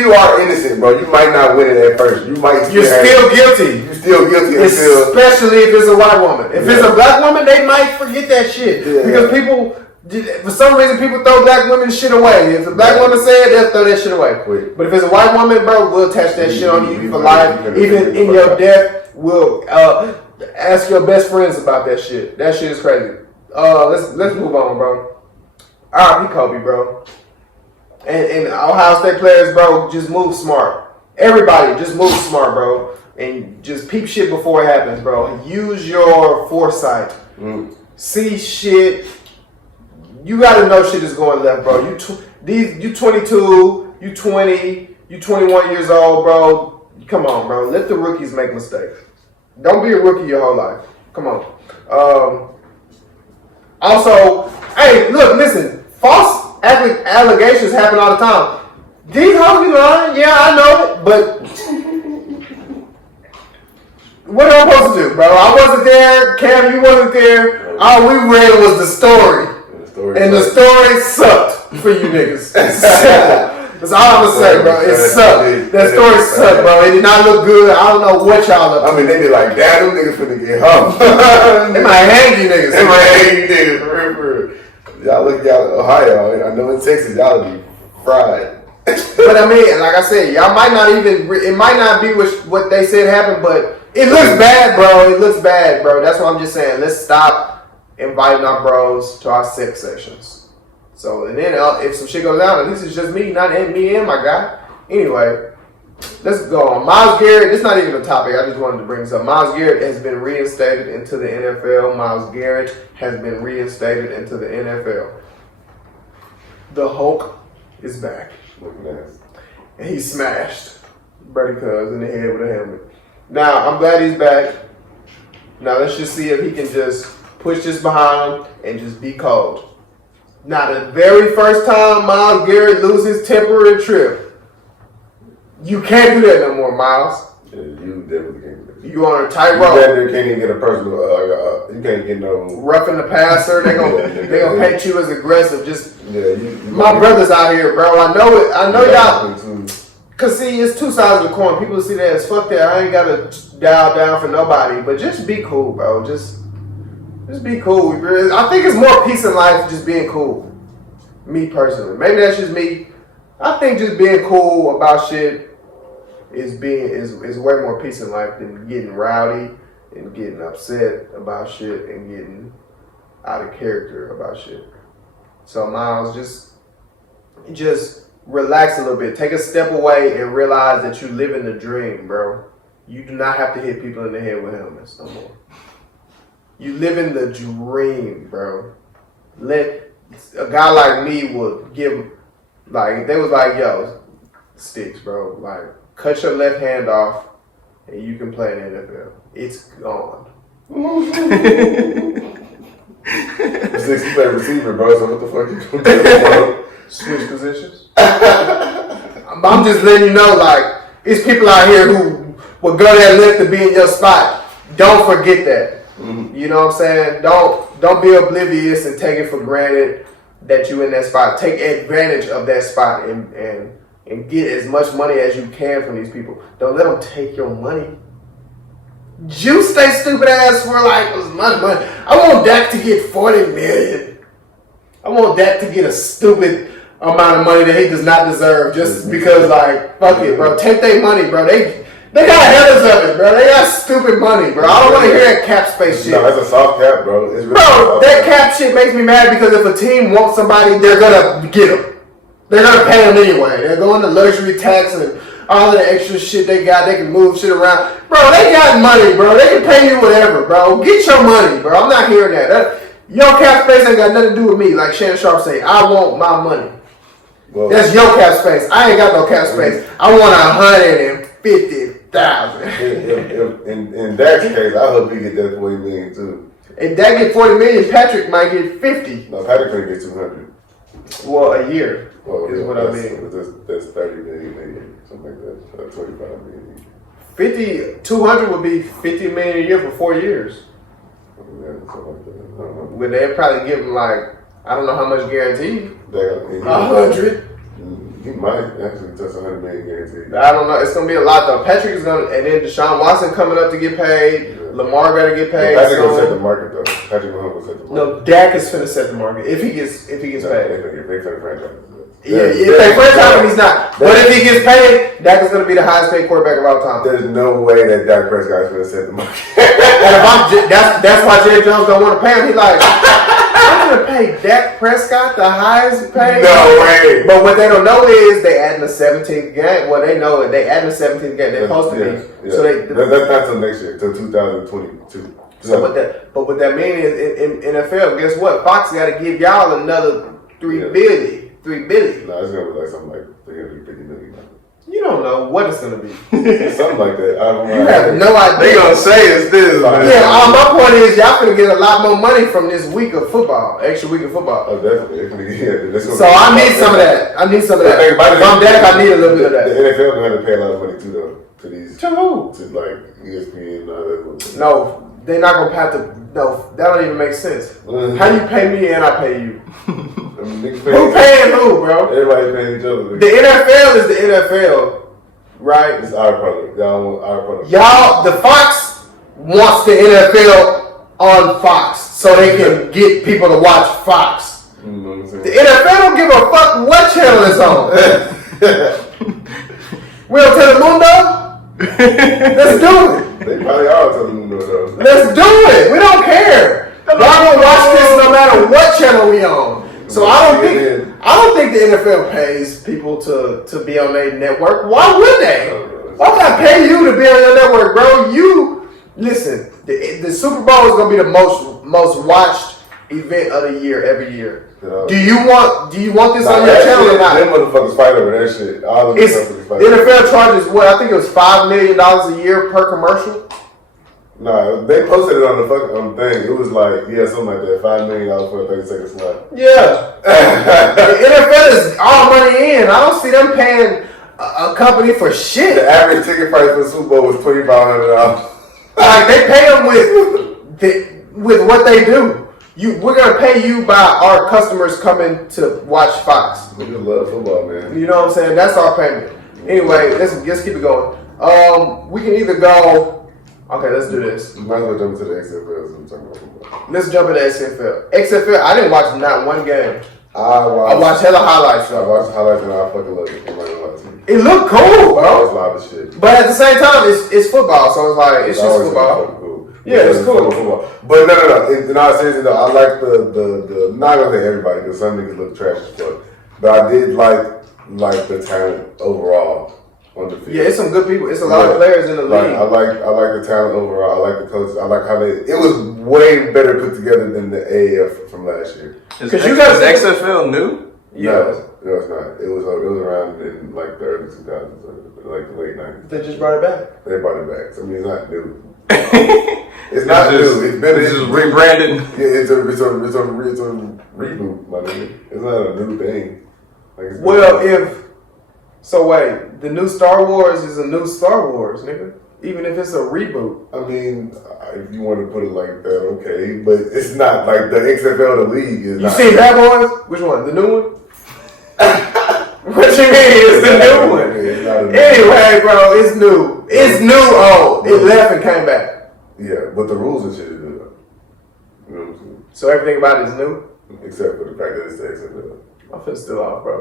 you are innocent, bro, you might not win it at first. You're still guilty. You're still guilty especially if it's a white woman. If it's a black woman, they might forget that shit because people. For some reason, people throw black women shit away. If a black woman say it, they'll throw that shit away. But if it's a white woman, bro, we'll attach that shit on you for life. Even in your death, we'll ask your best friends about that shit. That shit is crazy. Let's move on, bro. R.I.P. Kobe, bro. And Ohio State players, bro, just move smart. Everybody, just move smart, bro. And just peep shit before it happens, bro. Use your foresight. See shit. You gotta know shit is going left, bro. You 22, you 20, you 21 years old, bro. Come on, bro. Let the rookies make mistakes. Don't be a rookie your whole life. Come on. Also, hey, look, listen. False allegations happen all the time. These hoes be lying. Yeah, I know it, but what am I supposed to do, bro? I wasn't there. Cam, you wasn't there. All we read was the story. And the story sucked for you niggas. That's all I'm gonna say, bro. It sucked. That story sucked, bro. It did not look good. I don't know what y'all up to. I mean, they be like, damn, them niggas finna get hung. They might hang you niggas. They might hang you niggas, for real. Y'all look, y'all Ohio. I know in Texas, y'all be fried. But I mean, like I said, y'all might not even, it might not be what they said happened, but it looks bad, bro. It looks bad, bro. That's what I'm just saying. Let's stop inviting our bros to our sex sessions. So, and then if some shit goes down, and this is just me, not me and my guy. Anyway, let's go on. Myles Garrett, it's not even a topic. I just wanted to bring this up. Myles Garrett has been reinstated into the NFL. Myles Garrett has been reinstated into the NFL. The Hulk is back. And he smashed Brady Cuz in the head with a helmet. Now, I'm glad he's back. Now, let's just see if he can just push this behind him and just be cold. Now, the very first time Myles Garrett loses temper and trip, you can't do that no more, Myles. Yeah, you definitely can't do that. You on a tightrope. You can't even get a personal, you can't get no... Roughing the passer, they gonna paint you as aggressive. Just my might brother's out here, bro. I know it. I know y'all. Cause see, it's two sides of the coin. People see that as fuck that. I ain't gotta dial down for nobody. But just be cool, bro. Just be cool. I think it's more peace in life just being cool. Me personally. Maybe that's just me. I think just being cool about shit is way more peace in life than getting rowdy and getting upset about shit and getting out of character about shit. So Myles, just relax a little bit. Take a step away and realize that you live in the dream, bro. You do not have to hit people in the head with helmets no more. You live in the dream, bro. Let a guy like me would give, like, they was like, yo, Stixx, bro, like, cut your left hand off and you can play in the NFL. It's gone. Stixx, you play receiver, bro, so what the fuck you gonna do, bro? Switch positions. I'm just letting you know, like, it's people out here who will go that left to be in your spot. Don't forget that. You know what I'm saying? Don't be oblivious and take it for granted that you in that spot. Take advantage of that spot and get as much money as you can from these people. Don't let them take your money. You stay stupid ass for like as much money. I want Dak to get $40 million. I want Dak to get a stupid amount of money that he does not deserve just because, like, fuck it, bro. Take their money, bro. They got headers of it, bro. They got stupid money, bro. I don't want to hear that cap space shit. No, that's a soft cap, bro. It's really bro, that cap shit makes me mad because if a team wants somebody, they're going to get them. They're gonna pay them anyway. They're going to luxury tax and all of the extra shit they got. They can move shit around. Bro, they got money, bro. They can pay you whatever, bro. Get your money, bro. I'm not hearing that. Your cap space ain't got nothing to do with me. Like Shannon Sharp say, I want my money. Well, that's your cap space. I ain't got no cap space. I want 150,000. In Dak's case, I hope he get that 40 million too. If Dak get 40 million, Patrick might get 50. No, Patrick gonna get 200. Well, a year. Well, is what I mean. That's 30 million a year, something like that. 25 million. 200 would be 50 million a year for 4 years. Yeah, something like that. Would they probably give him like, I don't know how much guaranteed? 100. He might actually touch 100 million guaranteed. I don't know. It's gonna be a lot though. Patrick is gonna, and then Deshaun Watson coming up to get paid. Yeah. Lamar gotta get paid. Patrick gonna set the market though. Patrick Mahomes will set the market. No, Dak is finna set the market if he gets paid. They set the franchise. Yeah, if they franchise him, he's not. But if he gets paid, Dak is gonna be the highest paid quarterback of all time. There's no way that Dak Prescott is gonna set the market. And if that's why Jerry Jones don't want to pay him. He's like, I'm gonna pay Dak Prescott the highest paid. No way. But what they don't know is they adding the 17th game. Well, they know it. They adding the 17th game. They're supposed to be. Yeah. So that's not till next year, till 2022. So what that means is in NFL, guess what? Fox got to give y'all another $3 billion. No, it's gonna be like something like 350 million. You don't know what it's gonna be. Something like that. I don't know. You have no idea. They gonna say it's this. Yeah, my point is y'all gonna get a lot more money from this week of football, extra week of football. Oh, definitely. Yeah, so I need some of that. If I'm Dak, I need a little bit of that. The NFL gonna have to pay a lot of money too, though, to these. To who? To like ESPN and all that. No, they're not gonna have to. No, that don't even make sense. How you pay me and I pay you? Who paying who, bro? Everybody paying each other. The NFL is the NFL, right? It's our product. Y'all want our product. Y'all, the Fox wants the NFL on Fox so they can get people to watch Fox. The NFL don't give a fuck what channel it's on. We don't tell the Mundo? Let's do it. They probably are telling Mundo though. Let's do it. We don't care. Y'all gonna watch this no matter what channel we on. So I don't think the NFL pays people to be on their network. Why would they? Why would I pay you to be on your network, bro? You listen. The Super Bowl is gonna be the most watched event of the year every year. Do you want this on your channel or not? Them motherfuckers fight over that shit. All of them motherfuckers fight. The NFL charges what? I think it was $5 million a year per commercial. Nah, they posted it on the fucking thing. It was like, something like that. $5 million for a 30-second slot. Yeah. The NFL is all money in. I don't see them paying a company for shit. The average ticket price for the Super Bowl was $2,500. Like they pay them with what they do. We're gonna pay you by our customers coming to watch Fox. We just love football, man. You know what I'm saying? That's our payment. Anyway, let's keep it going. We can either go. Okay, let's do this. Might as well jump to the XFL. Let's jump into XFL. XFL, I didn't watch not one game. I watched hella highlights. I watched highlights and I fucking love it. It looked cool, bro. It's a lot of shit. But at the same time, it's football, so it's like it's just football. Cool. Yeah, it's cool. Football. But no. In all seriousness, though, I like the not gonna say everybody because some niggas look trash as fuck. But I did like the talent overall. On the field. Yeah, it's some good people. It's a lot of players in the league. I like the talent overall. I like the coaches. I like how it was way better put together than the AAF from last year. Is XFL new? Yeah. No, it's not. It was around in like the early 2000s, like the late 90s. They just brought it back. They brought it back. So, I mean, it's not new. It's not new. It's just rebranded. Yeah, it's a reboot, my nigga. It's not a new thing. So wait, the new Star Wars is a new Star Wars, nigga. Even if it's a reboot. I mean, if you want to put it like that, okay. But it's not like the XFL, the league is. You seen Bad Boys? Which one? The new one? What you mean? It's the new one. Anyway, bro, it's new. It's new. Oh, it left and came back. Yeah, but the rules and shit is new. You know what I'm saying? So everything about it is new, except for the fact that it's the XFL. I'm finna still off, bro.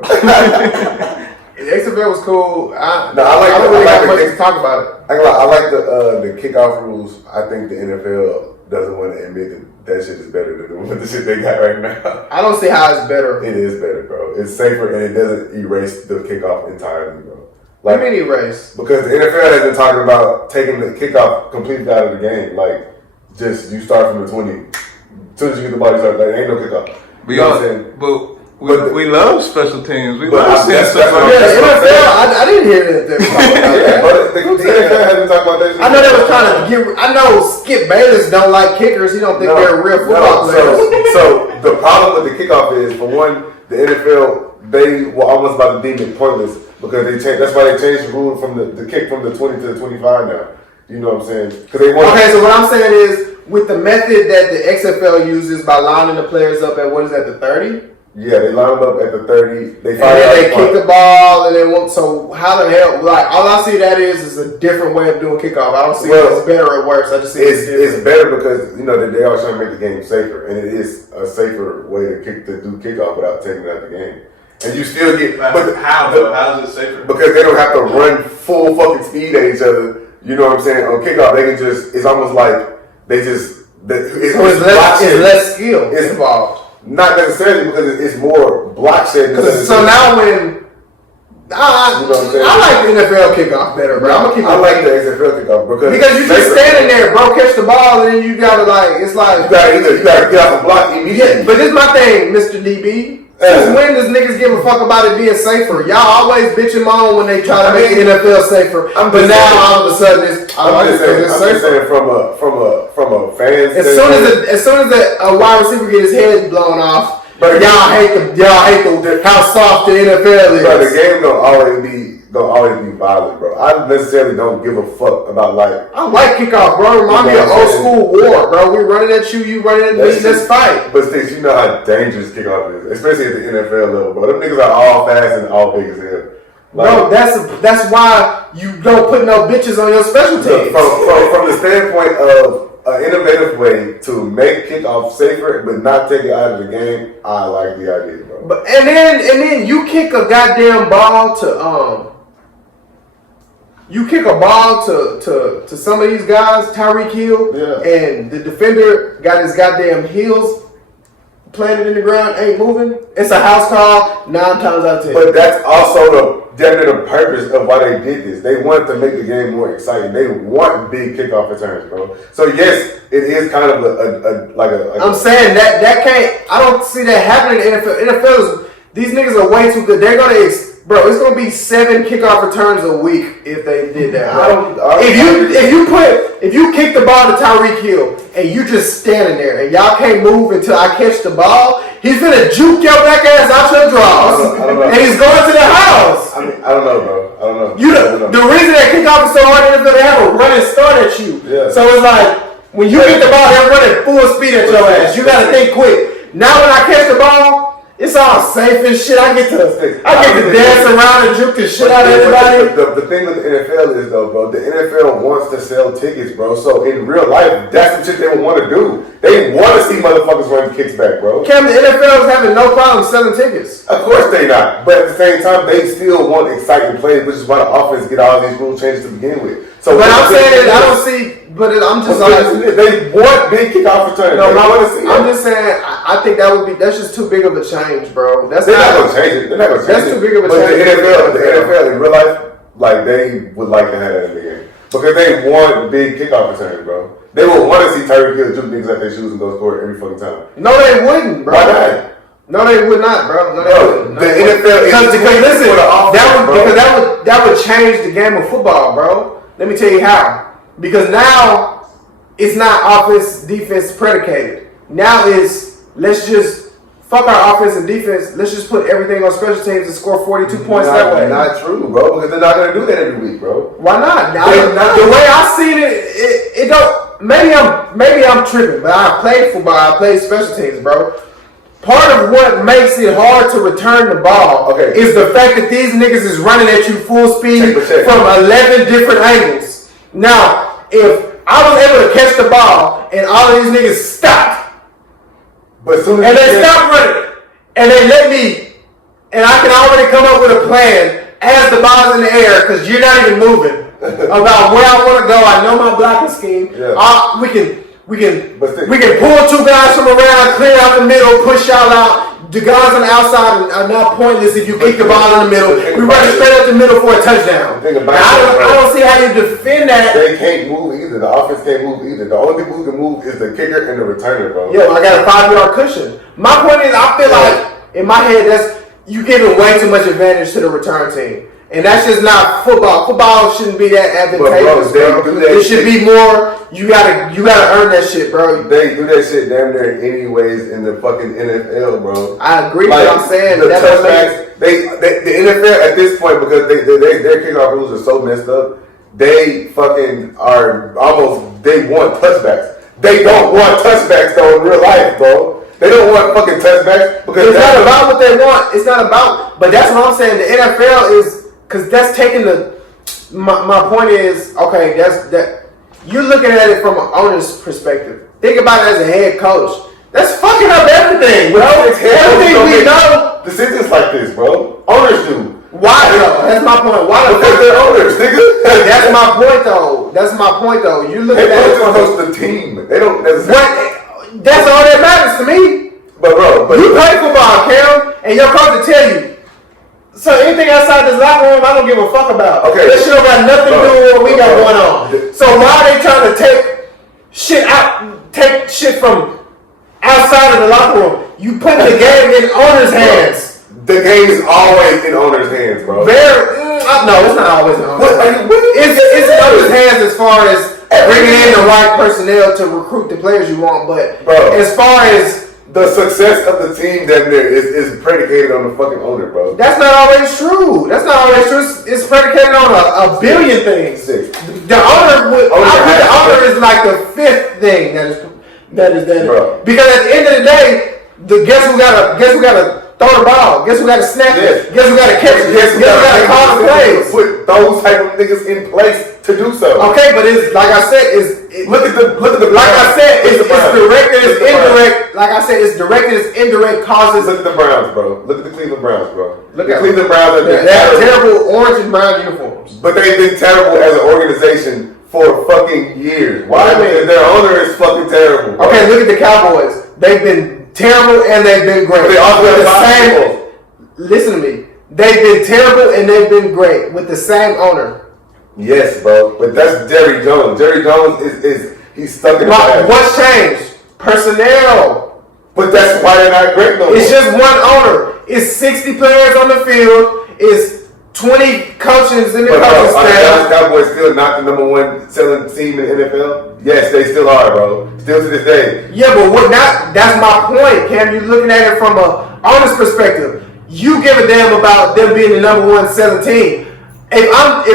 The XFL was cool. I don't really have much to talk about it. I like the kickoff rules. I think the NFL doesn't want to admit that shit is better than the shit they got right now. I don't see how it's better. It is better, bro. It's safer and it doesn't erase the kickoff entirely, bro. What do you mean erase? Because the NFL has been talking about taking the kickoff completely out of the game. Like, just you start from the 20. As soon as you get the ball, you start, like, ain't no kickoff. You know what I'm saying? But we love special teams. We love seeing that's stuff what like I'm Yeah, the saying. NFL, I didn't hear that they were talking about that. But the NFL has been talking about that shit. I know they was trying to get. I know Skip Bayless don't like kickers. He don't think they're real football players. So the problem with the kickoff is, for one, the NFL, they were almost about to deem it pointless because they changed. That's why they changed the rule from the kick from the 20 to the 25 now. You know what I'm saying? Because they want. Okay, so what I'm saying is, with the method that the XFL uses by lining the players up at what is that, the 30? Yeah, they line them up at the 30. They And then they kick the ball, and then so how the hell? Like all I see that is a different way of doing kickoff. I don't see if it's better or worse. I just see it's better because you know they always trying to make the game safer, and it is a safer way to do kickoff without taking it out of the game. And you still get how is it safer? Because they don't have to run full fucking speed at each other. You know what I'm saying? On kickoff, they can just. It's almost like they just. It's less skill involved. Not necessarily because it's more block shedding. So now when I like the NFL kickoff better, bro. I'm gonna keep it. I like the XFL kickoff because you just standing there, bro, catch the ball, and then you gotta it's like you gotta get off the block immediately. Yeah, but this is my thing, Mr. DB. Since when does niggas give a fuck about it being safer? Y'all always bitch and moan when they try to make the NFL safer, but now all of a sudden it's safer. From a fan. As soon as a wide receiver get his head blown off, y'all hate how soft the NFL is. Bro, the game gonna always be violent, bro. I necessarily don't give a fuck about I like kickoff, bro. Remind me of old school war, bro. We running at you, you running at me. Let's fight. But Stixx, you know how dangerous kickoff is, especially at the NFL level, bro. Them niggas are all fast and all big as hell. Bro, that's why you don't put no bitches on your special teams. From the standpoint of an innovative way to make kickoff safer but not take it out of the game, I like the idea, bro. But and then you kick a goddamn ball to you kick a ball to some of these guys, Tyreek Hill, and the defender got his goddamn heels planted in the ground, ain't moving. It's a house call 9 times out of 10. But that's also the purpose of why they did this. They wanted to make the game more exciting. They want big kickoff returns, bro. So yes, it is kind of I'm saying that can't. I don't see that happening in the NFL. NFL is these niggas are way too good. They're gonna. Bro, it's gonna be 7 kickoff returns a week if they did that. If you kick the ball to Tyreek Hill and you just standing there and y'all can't move until I catch the ball, he's gonna juke your back ass out your drawers and he's going to the house. I don't know, bro. I don't know. The reason that kickoff is so hard is because they have a running start at you. Yeah. So it's like when you get the ball, they're running full speed at your ass. You gotta think quick. Now when I catch the ball, it's all safe and shit. I get to dance around and juke the shit out of everybody. The thing with the NFL is though, bro, the NFL wants to sell tickets, bro. So in real life, that's the shit they would want to do. They want to see motherfuckers running kicks back, bro. Cam, the NFL is having no problem selling tickets. Of course they not. But at the same time, they still want exciting plays, which is why the offense get all these rule changes to begin with. So, but I'm saying I don't see. But I'm just like they want big kickoff returns. No, I'm just saying I think that's just too big of a change, bro. They're not gonna change it. That's too big of a change. But the NFL in real life, like they would like to have that in the game because they want big kickoff returns, bro. They would want to see Tyreek Hill juke niggas out their shoes and go score every fucking time. No, they wouldn't, bro. Why not? No, they would not, bro. No, they wouldn't. The NFL because listen, that would change the game of football, bro. Let me tell you how. Because now it's not offense defense predicated. Now it's let's just fuck our offense and defense. Let's just put everything on special teams and score 42 points that way. Not true, bro. Because they're not gonna do that every week, bro. Why not? The way I seen it don't. Maybe I'm tripping, but I played football. I played special teams, bro. Part of what makes it hard to return the ball is the fact that these niggas is running at you full speed from 11 different angles. Now, if I was able to catch the ball and all of these niggas stopped, and they stopped running, and they let me, and I can already come up with a plan as the ball's in the air because you're not even moving about where I want to go. I know my blocking scheme. Yeah. We can But still- pull two guys from around, clear out the middle, push y'all out. The guys on the outside are not pointless if you kick the ball in the middle. We run it straight up the middle for a touchdown. I don't see how you defend that. They can't move either. The offense can't move either. The only people who can move is the kicker and the returner, bro. Yo, I got a 5-yard cushion. My point is, I feel like in my head, that's you giving way too much advantage to the return team. And that's just not football. Football shouldn't be that advantageous, bro. It should be more. You gotta earn that shit, bro. They do that shit damn near anyways in the fucking NFL, bro. I agree, Like, but I'm saying the that touchbacks. The NFL at this point, because their kickoff rules are so messed up, they fucking are almost. They want touchbacks. They don't want touchbacks though in real life, bro. They don't want fucking touchbacks because it's not about what they want. It's not about. But that's what I'm saying. The NFL is because that's taking the. My point is okay. That's that. You're looking at it from an owner's perspective. Think about it as a head coach. That's fucking up everything, bro. Everything we know. Decisions like this, bro. Owners do. Why though? That's my point. Why the Because fuck? they're owners, nigga. That's my point though. That's my point though. You look They at it don't from coach the team. They don't necessarily. what? That's all that matters to me. But bro, You play football, Cam, and your coach will tell you. So anything outside this locker room, I don't give a fuck about. Okay. That shit don't got nothing to do with what we got Bro. going on. So why are they trying to take shit from outside of the locker room? You put the game in owners' hands. the game is always in owners' hands, bro. No, it's not always in owners' hands. It's in owners' hands as far as bringing in the right personnel to recruit the players you want, but Bro. as far as The success of the team damn near is predicated on the fucking owner, bro. that's not always true. That's not always true. It's predicated on a billion things. Six. The owner, the owner has- is like the fifth thing that is Bro. because at the end of the day, guess who gotta throw the ball? Guess who gotta snap it? Yes. Guess who gotta catch it? Guess who gotta call the plays? Put those type of niggas in place to do so. Okay, but it's like I said, Look at the. like I said, it's Browns. direct and Look it's at the Browns. indirect. Like I said, it's direct and it's indirect causes. Look at the Browns, bro. Look at the Cleveland Browns, bro. Look the at Cleveland Browns are They have terrible orange and brown uniforms. but they've been terrible as an organization for fucking years. Why? Because their owner is fucking terrible. Bro. Okay, look at the Cowboys. They've been terrible and they've been great. But they also With have the five same. people. Listen to me. They've been terrible and they've been great with the same owner. Yes, bro. But that's Jerry Jones. Jerry Jones is he's stuck in the past. What's changed? Personnel. But that's why they're not great no more. It's just one owner. It's 60 players on the field. It's 20 coaches in the But bro, coaching are the Dallas staff. Cowboys still not the number one selling team in the NFL? Yes, they still are, bro. Still to this day. Yeah, but what? That's my point, Cam. You're looking at it from a owner's perspective. You give a damn about them being the number one selling team. If I'm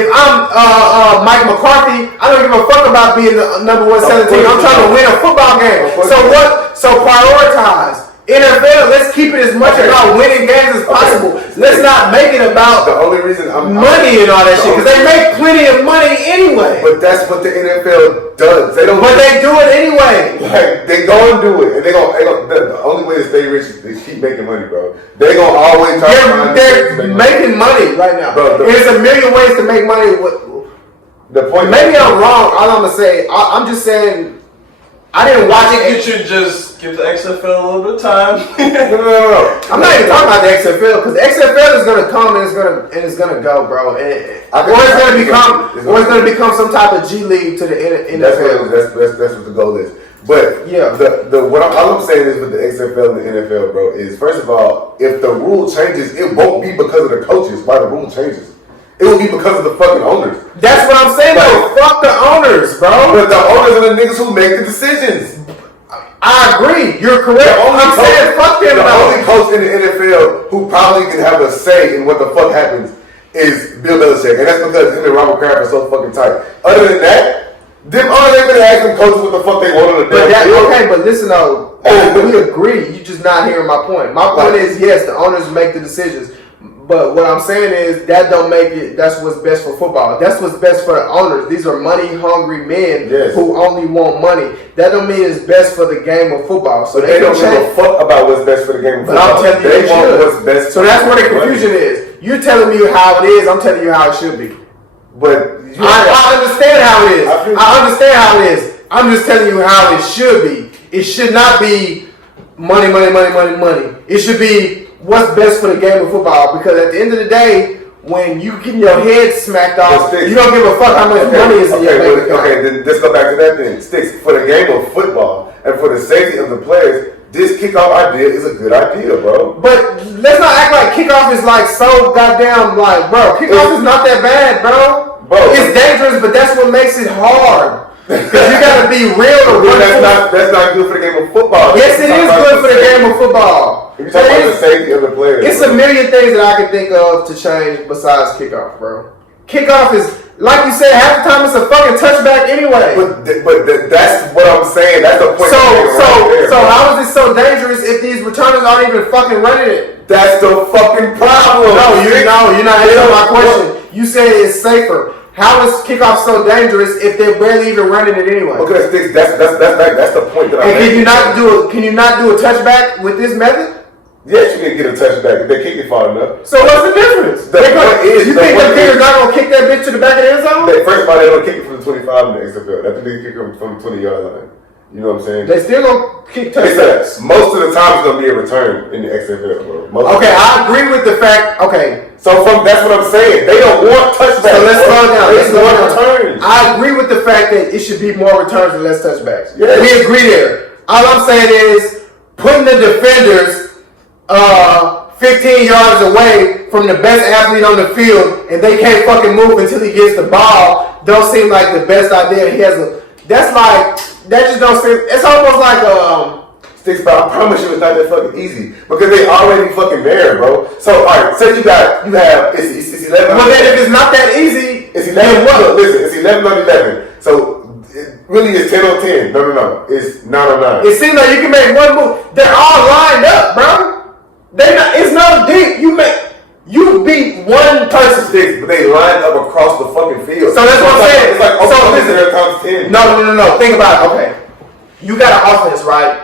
Mike McCarthy, I don't give a fuck about being the number one selling team. I'm trying to win a football game. So what? So prioritize. NFL, let's keep it as much about winning games as possible. Let's not make it about The only reason money and all that shit, because they make plenty of money anyway. But that's what the NFL does. They don't. But they do it anyway. Like they go and do it, and they go. The only way to stay rich is to keep making money, bro. They gonna always try to find ways to They're make money. making money right now. Bro, There's a million ways to make money. The point. Maybe I'm wrong. All I'm gonna say, I'm just saying, I didn't watch I think it. you should just give the XFL a little bit of time. No. I'm not even talking about the XFL because the XFL is gonna come and it's gonna go, bro. Or it's gonna become some type of G League to the NFL. That's what the goal is. But Yeah. all I'm saying is with the XFL and the NFL, bro, is first of all, if the rule changes, it won't be because of the coaches why the rule changes. It will be because of the fucking owners. That's what I'm saying, though. Fuck the owners, bro. But the owners are the niggas who make the decisions. I agree. You're correct. I'm saying fuck them, The though. only coach in the NFL who probably can have a say in what the fuck happens is Bill Belichick, and that's because him and Robert Kraft are so fucking tight. Other than that, them owners ain't gonna ask them coaches what the fuck they want on the But damn field. okay, but listen though, we agree. You just not hearing my point. My point is yes, the owners make the decisions. But what I'm saying is that don't make it. That's what's best for football. That's what's best for the owners. These are money-hungry men who only want money. That don't mean it's best for the game of football. So But they don't give a fuck about what's best for the game of But football. I'm telling you, they they want should. what's best. So that's where the confusion is. You're telling me how it is. I'm telling you how it should be. But I understand how it is. I understand how it is. I'm just telling you how it should be. It should not be money. It should be what's best for the game of football. Because at the end of the day, when you getting your head smacked off, you don't give a fuck how much money is in your bank account. Okay, then let's go back to that then. Stixx, for the game of football and for the safety of the players, this kickoff idea is a good idea, bro. But let's not act like kickoff is like so goddamn like, bro. Kickoff is not that bad, bro. It's dangerous, but that's what makes it hard. Because you gotta be real to run. That's not good for the game of football. Yes, it is good for the game of football. You're talking about the safety of the players. It's a million things that I can think of to change besides kickoff, bro. Kickoff is, like you said, half the time it's a fucking touchback anyway. But that's what I'm saying. That's the point. So how is it so dangerous if these returners aren't even fucking running it? That's the fucking problem. No, you're not answering my question. You said it's safer. How is kickoff so dangerous if they're barely even running it anyway? Because that's the point that I'm making. And can you not do a touchback with this method? Yes, you can get a touchback if they kick it far enough. So what's the difference? You think the kicker's not gonna kick that bitch to the back of the end zone? First of all, they don't kick it from the 25 in the XFL. That's when they kick it from the 20-yard line. You know what I'm saying? They still gonna kick touchdowns. Most of the time, it's gonna be a return in the XFL, bro. Okay, I agree with the fact. Okay. So that's what I'm saying. They don't want touchdowns. So let's slow down. They want returns. I agree with the fact that it should be more returns and less touchbacks. Yes. We agree there. All I'm saying is putting the defenders 15 yards away from the best athlete on the field and they can't fucking move until he gets the ball don't seem like the best idea. That just don't seem. It's almost like Stixx, but I promise you it's not that fucking easy because they already fucking there, bro. So, all right, say you have it's 11. Well, then if it's not that easy, it's 11. Look, listen, it's 11 on 11. So really, it's 10 on 10. No, it's 9 on 9. It seems like you can make one move. They're all lined up, bro. It's no deep. You beat one person, Stixx, but they lined up across the fucking field. So that's what I'm saying. It's like so listen, there times 10. No. Think about it. Okay, you got an offense, right?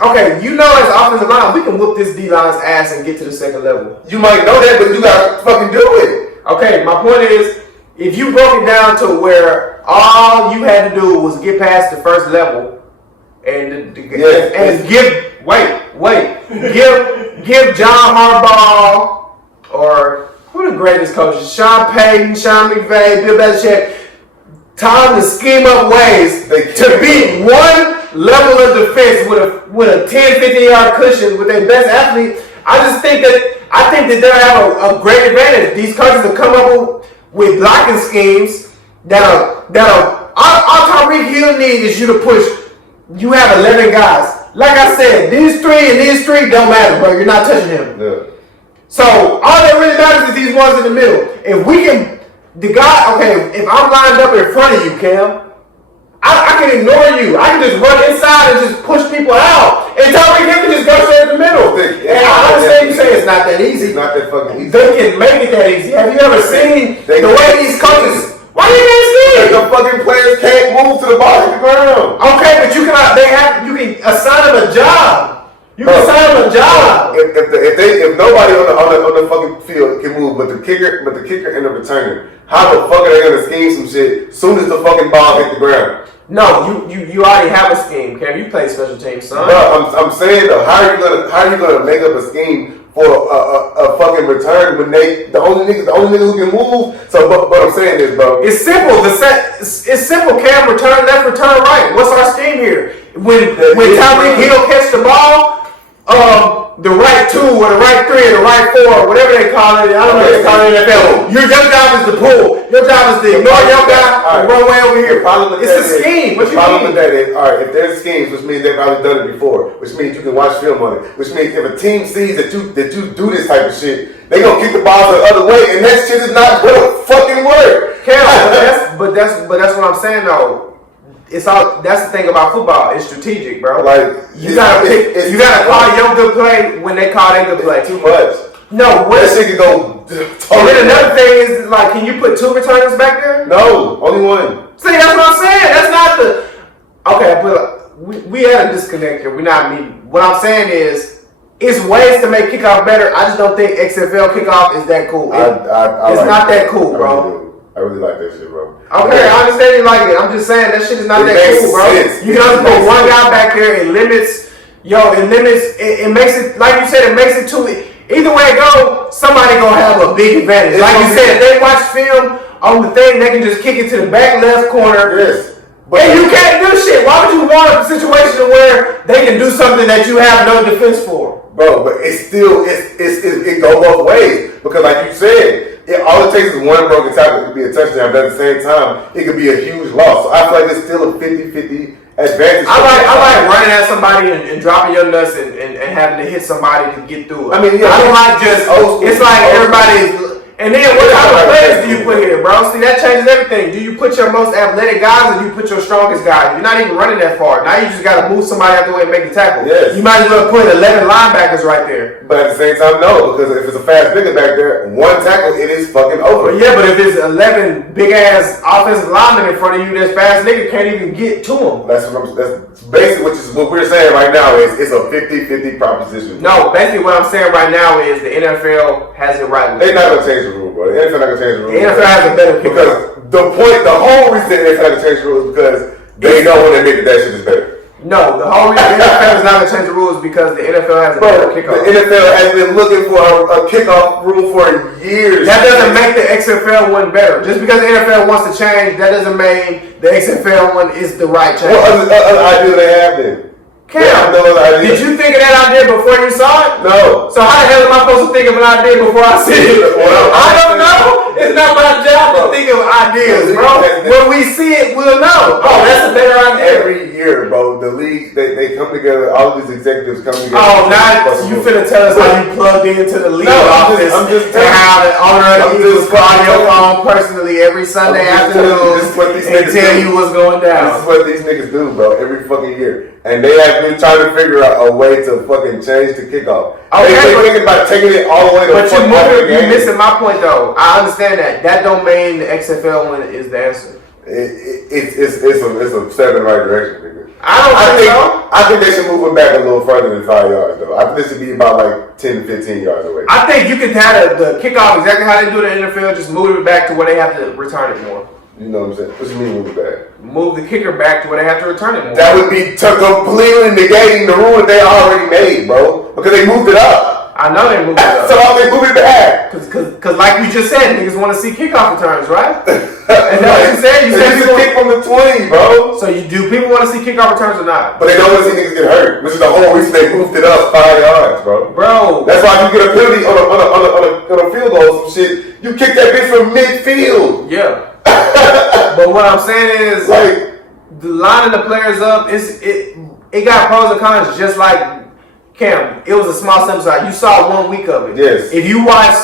Okay, you know as offensive line, we can whoop this D-line's ass and get to the second level. You might know that, but you gotta fucking do it. Okay, my point is, if you broke it down to where all you had to do was get past the first level and give John Harbaugh or who the greatest coaches, Sean Payton, Sean McVay, Bill Belichick, time to scheme up ways to beat one level of defense with a 10-15 yard cushion with their best athlete. I think that they'll have a great advantage. These coaches will come up with blocking schemes that'll all Tyreek Hill needs is you to push. You have 11 guys. Like I said, these three don't matter, bro. You're not touching him. Yeah. So all that really matters is these ones in the middle. If we can, if I'm lined up in front of you, Cam, I can ignore you. I can just run inside and just push people out. And Tyreek Hill can just go straight in the middle. And I understand you say it's not that easy. It's not that fucking easy. They can make it that easy. Have you ever seen the way these coaches? Why you can't see it? The fucking players can't move to the ball hit the ground. Okay, but you can assign them a job. You can assign them a job. If nobody on the fucking field can move, but the kicker and the returner, how the fuck are they gonna scheme some shit as soon as the fucking ball hit the ground? No, you already have a scheme, Cam. You play special teams, son. Bro, I'm saying though, how are you gonna make up a scheme for a fucking return when the only nigga who can move? So, but I'm saying is, bro, it's simple. It's simple. Cam, return left, return right. What's our scheme here? When Tyreek Hill catch the ball, the right 2 or the right 3 or the right 4, whatever they call it. I don't know what they call it in the NFL. Your job is to pull. Your job is to ignore your guy and run way over here. It's a scheme. What you mean? The problem with that is, all right, if there's schemes, which means they've probably done it before, which means you can watch film on it, which means if a team sees that you do this type of shit, they gonna kick the ball the other way, and that shit is not gonna fucking work. But that's what I'm saying though. That's the thing about football. It's strategic, bro. Like you gotta call your good play when they call their good play. Too much. No, that shit can go. And then another thing is like, can you put 2 returners back there? No, only 1. See, that's what I'm saying. That's not the. Okay, but we had a disconnect here. We're not meeting. What I'm saying is, it's ways to make kickoff better. I just don't think XFL kickoff is that cool. It's not that cool, bro. I really like that shit, bro. Okay, I understand you like it. I'm just saying that shit is not that cool, bro. Sense. You can put one guy back there. It limits. It makes it like you said. It makes it too. Either way it go, somebody gonna have a big advantage. Like you said, if they watch film on the thing, they can just kick it to the back left corner. Yes. And you can't do shit. Why would you want a situation where they can do something that you have no defense for? Bro, but it's still it go both ways because, like you said, all it takes is one broken tackle. It could be a touchdown, but at the same time, it could be a huge loss. So I feel like it's still a 50-50 advantage. I like running at somebody and dropping your nuts and having to hit somebody to get through it. I mean, yeah, I don't like just. It's like everybody's. And then what type of players do you put here, bro? See, that changes everything. Do you put your most athletic guys or do you put your strongest guys? You're not even running that far. Now you just got to move somebody out the way and make the tackle. Yes. You might as well put 11 linebackers right there. But at the same time, no, because if it's a fast nigga back there, one tackle, it is fucking over. But yeah, but if it's 11 big ass offensive linemen in front of you, this fast nigga can't even get to them. That's basically what we're saying right now is it's a 50-50 proposition. No, basically what I'm saying right now is the NFL has it right. They're not gonna change the rule, bro. The NFL not gonna change the rule. The NFL has a better because the whole reason the NFL not gonna change the rule is because they know when they make that shit is better. No, the whole reason the NFL is not going to change the rules because the NFL has a better kickoff. The NFL has been looking for a kickoff rule for years. That doesn't make the XFL one better. Just because the NFL wants to change, that doesn't mean the XFL one is the right change. What other idea they have then? Cam, did you think of that idea before you saw it? No. So how the hell am I supposed to think of an idea before I see it? I don't know. It's not my job to think of ideas, bro. When we see it, we'll know. Oh, that's a better idea. Every year, bro, the league, they come together, all of these executives come together. Oh, now you finna tell us how you plugged into the league office I'm just and how the owner of the Eagles call your phone personally every Sunday afternoon and tell you what's going down. This is what these niggas do, bro, every fucking year. And they have been trying to figure out a way to fucking change the kickoff. Okay, they're thinking about taking it all the way to but you're game. missing my point, though. I understand that. That don't mean the XFL one is the answer. It's a step in the right direction, nigga. I think they should move it back a little further than 5 yards, though. I think this should be about like 10 to 15 yards away. I think you could have the kickoff exactly how they do it in the NFL, just move it back to where they have to return it more. You know what I'm saying? What you mean move it back? Move the kicker back to where they have to return it more. That would be completely negating the rule that they already made, bro. Because they moved it up. I know they moved it up. So how they move it back? Cause like you just said, niggas want to see kickoff returns, right? And that's what you said. You said people kick from the 20, bro. So do people want to see kickoff returns or not? But they don't want to see niggas get hurt, which is the whole reason they moved it up 5 yards, bro. Bro, that's why if you get a penalty on a field goal, some shit, you kick that bitch from midfield. Yeah. But what I'm saying is, like, the lining the players up, it got pros and cons. Just like Cam, it was a small sample size. You saw 1 week of it. Yes. If you watch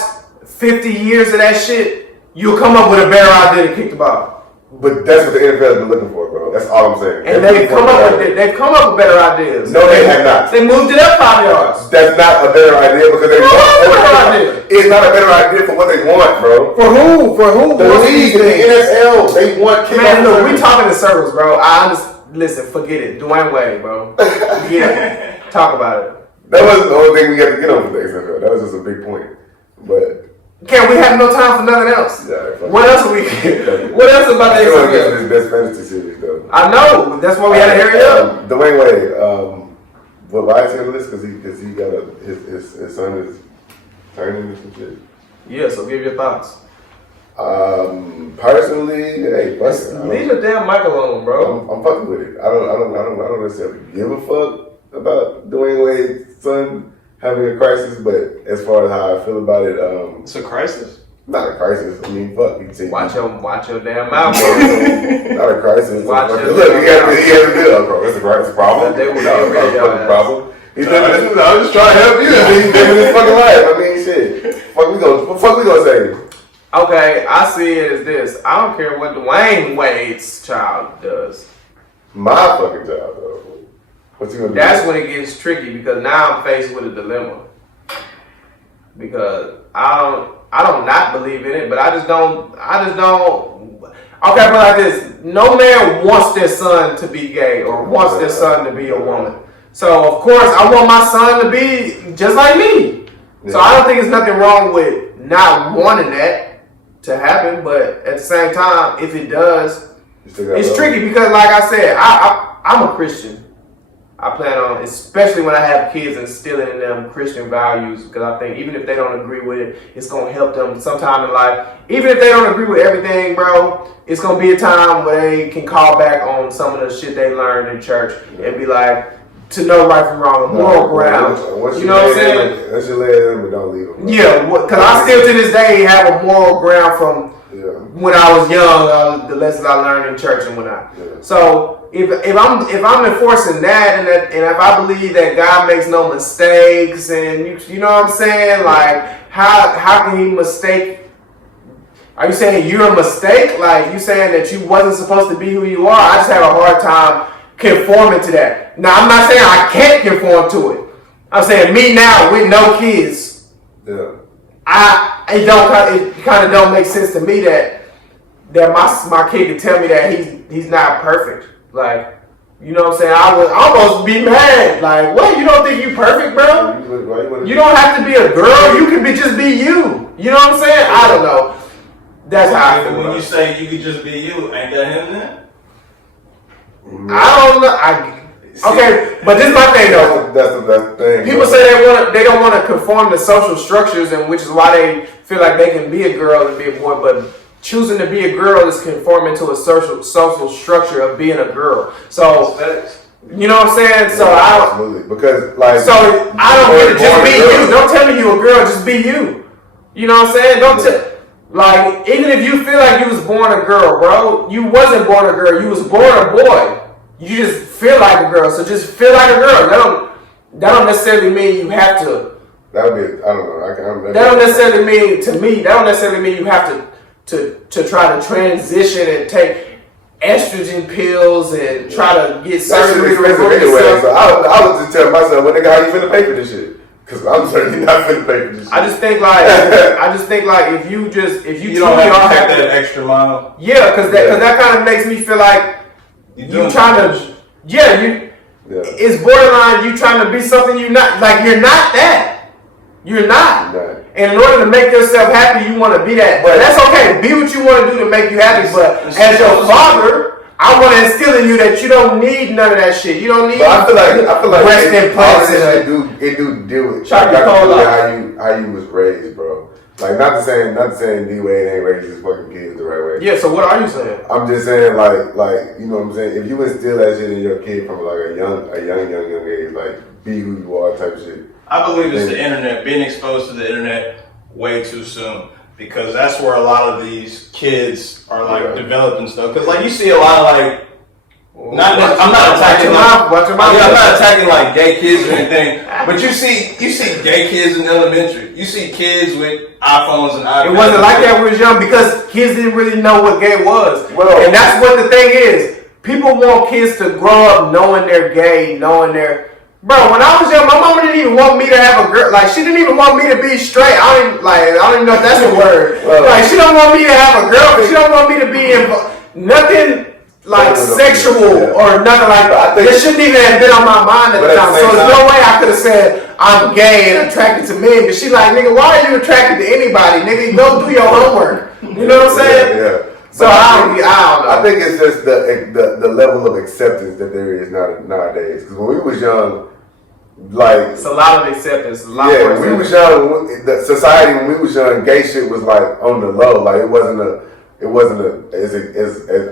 50 years of that shit, you'll come up with a better idea to kick the ball. But that's what the NFL has been looking for, bro. That's all I'm saying. And they've come up with better ideas. No, they have not. They moved it up 5 yards. That's not a better idea because they want. It's not a better idea for what they want, bro. For who? For who? The league, the NFL, they want kickoff. Man, look, we talking in circles, bro. Listen, forget it. Dwayne Wade, bro. Yeah, talk about it. That wasn't the only thing we had to get on with the XFL. That was just a big point. But we have no time for nothing else. Yeah, what else are we? What else about the This XFL? best fantasy series, though. I know. That's why we had to hurry up. Dwayne Wade. Why is he on the list? Because he got his son is turning or some shit. Yeah. So give your thoughts. Personally, hey, leave the damn mic alone, bro. I'm fucking with it. I don't necessarily give a fuck about Dwayne Wade's son having a crisis, but as far as how I feel about it, it's a crisis. Not a crisis. I mean, fuck. Watch your damn mouth, bro. Not a crisis. Watch look, he has a bill, bro. It's a problem. They would not a fucking problem. He's living his. I'm just trying to help you. He's living his fucking life. I mean, shit. Fuck we gonna say? Okay, I see it as this. I don't care what Dwayne Wade's child does. My fucking child, though. What's he gonna do? That's when it gets tricky because now I'm faced with a dilemma. Because I don't not believe in it, but I just don't. Okay, but like this, no man wants their son to be gay or wants their son to be a woman. So of course I want my son to be just like me. Yeah. So I don't think there's nothing wrong with not wanting that. to happen, but at the same time, if it does, it's tricky. tricky because, like I said, I'm a Christian. I plan on, especially when I have kids, instilling in them Christian values, because I think even if they don't agree with it, it's going to help them sometime in life. Even if they don't agree with everything, bro, it's going to be a time where they can call back on some of the shit they learned in church and be like, to know right from wrong, a moral ground. You know what I'm saying? Once you lay them, but don't leave them. Yeah, because I still to this day have a moral ground from when I was young, the lessons I learned in church and whatnot. Yeah. So if I'm enforcing that and if I believe that God makes no mistakes and you know what I'm saying, like how can he mistake? Are you saying you're a mistake? Like you saying that you wasn't supposed to be who you are? I just have a hard time conforming to that. Now I'm not saying I can't conform to it. I'm saying me now with no kids. Yeah. It kind of don't make sense to me that my kid can tell me that he's not perfect. Like, you know what I'm saying? I would almost be mad. Like, what? You don't think you perfect, bro? You don't have to be a girl. You can just be you. You know what I'm saying? I don't know. That's how I feel. When you say you could just be you, ain't that him then? I don't know. Okay, but this is my thing though. That's the thing. People say they don't want to conform to social structures, and which is why they feel like they can be a girl and be a boy. But choosing to be a girl is conforming to a social structure of being a girl. So you know what I'm saying? So absolutely, because like I don't get it. Just be you. Don't tell me you a girl. Just be you. You know what I'm saying? Don't like even if you feel like you was born a girl, bro, you wasn't born a girl. You was born a boy. You just feel like a girl, so just feel like a girl. That don't necessarily mean you have to. That would be, I don't know. That don't necessarily mean, to me, that don't necessarily mean you have to try to transition and take estrogen pills and try to get surgery to remove yourself. So I was just telling myself, well, nigga, how you finna pay for this shit? Because I'm certainly not finna pay for this shit. I just think like if you don't have to take that extra mile. Yeah, because that kind of makes me feel like you trying to, it's borderline you trying to be something you're not. Like, you're not that. You're not. And in order to make yourself happy, you want to be that. But that's okay. Be what you want to do to make you happy. But as your father, I want to instill in you that you don't need none of that shit. You don't need. But I feel like breast implants. It do deal with how you was raised, bro. Like, not to saying D-Wade ain't raised his fucking kids the right way. Yeah, so what are you saying? I'm just saying, like, you know what I'm saying? If you instill that shit in your kid from like a young age, like, be who you are type of shit. I believe it's the internet, being exposed to the internet way too soon. Because that's where a lot of these kids are like developing stuff. Because like you see a lot of like, I'm not attacking like gay kids or anything, but you see gay kids in elementary. You see kids with iPhones and iPads. It wasn't like that when we was young because kids didn't really know what gay was. And that's what the thing is. People want kids to grow up knowing they're gay, knowing they're... Bro, when I was young, my mama didn't even want me to have a girl. Like, she didn't even want me to be straight. I don't even know if that's a word. Like, she don't want me to have a girl. She don't want me to be involved. Nothing... like sexual or nothing like that. This shouldn't even have been on my mind at the time. So there's no way I could have said I'm gay and attracted to men. But she like, nigga, why are you attracted to anybody? Nigga, go do your homework. You know what I'm saying? Yeah. So I don't know. I think it's just the level of acceptance that there is nowadays. Because when we was young, like it's a lot of acceptance. When we was young, the society when we was young, gay shit was like on the low. Like it wasn't as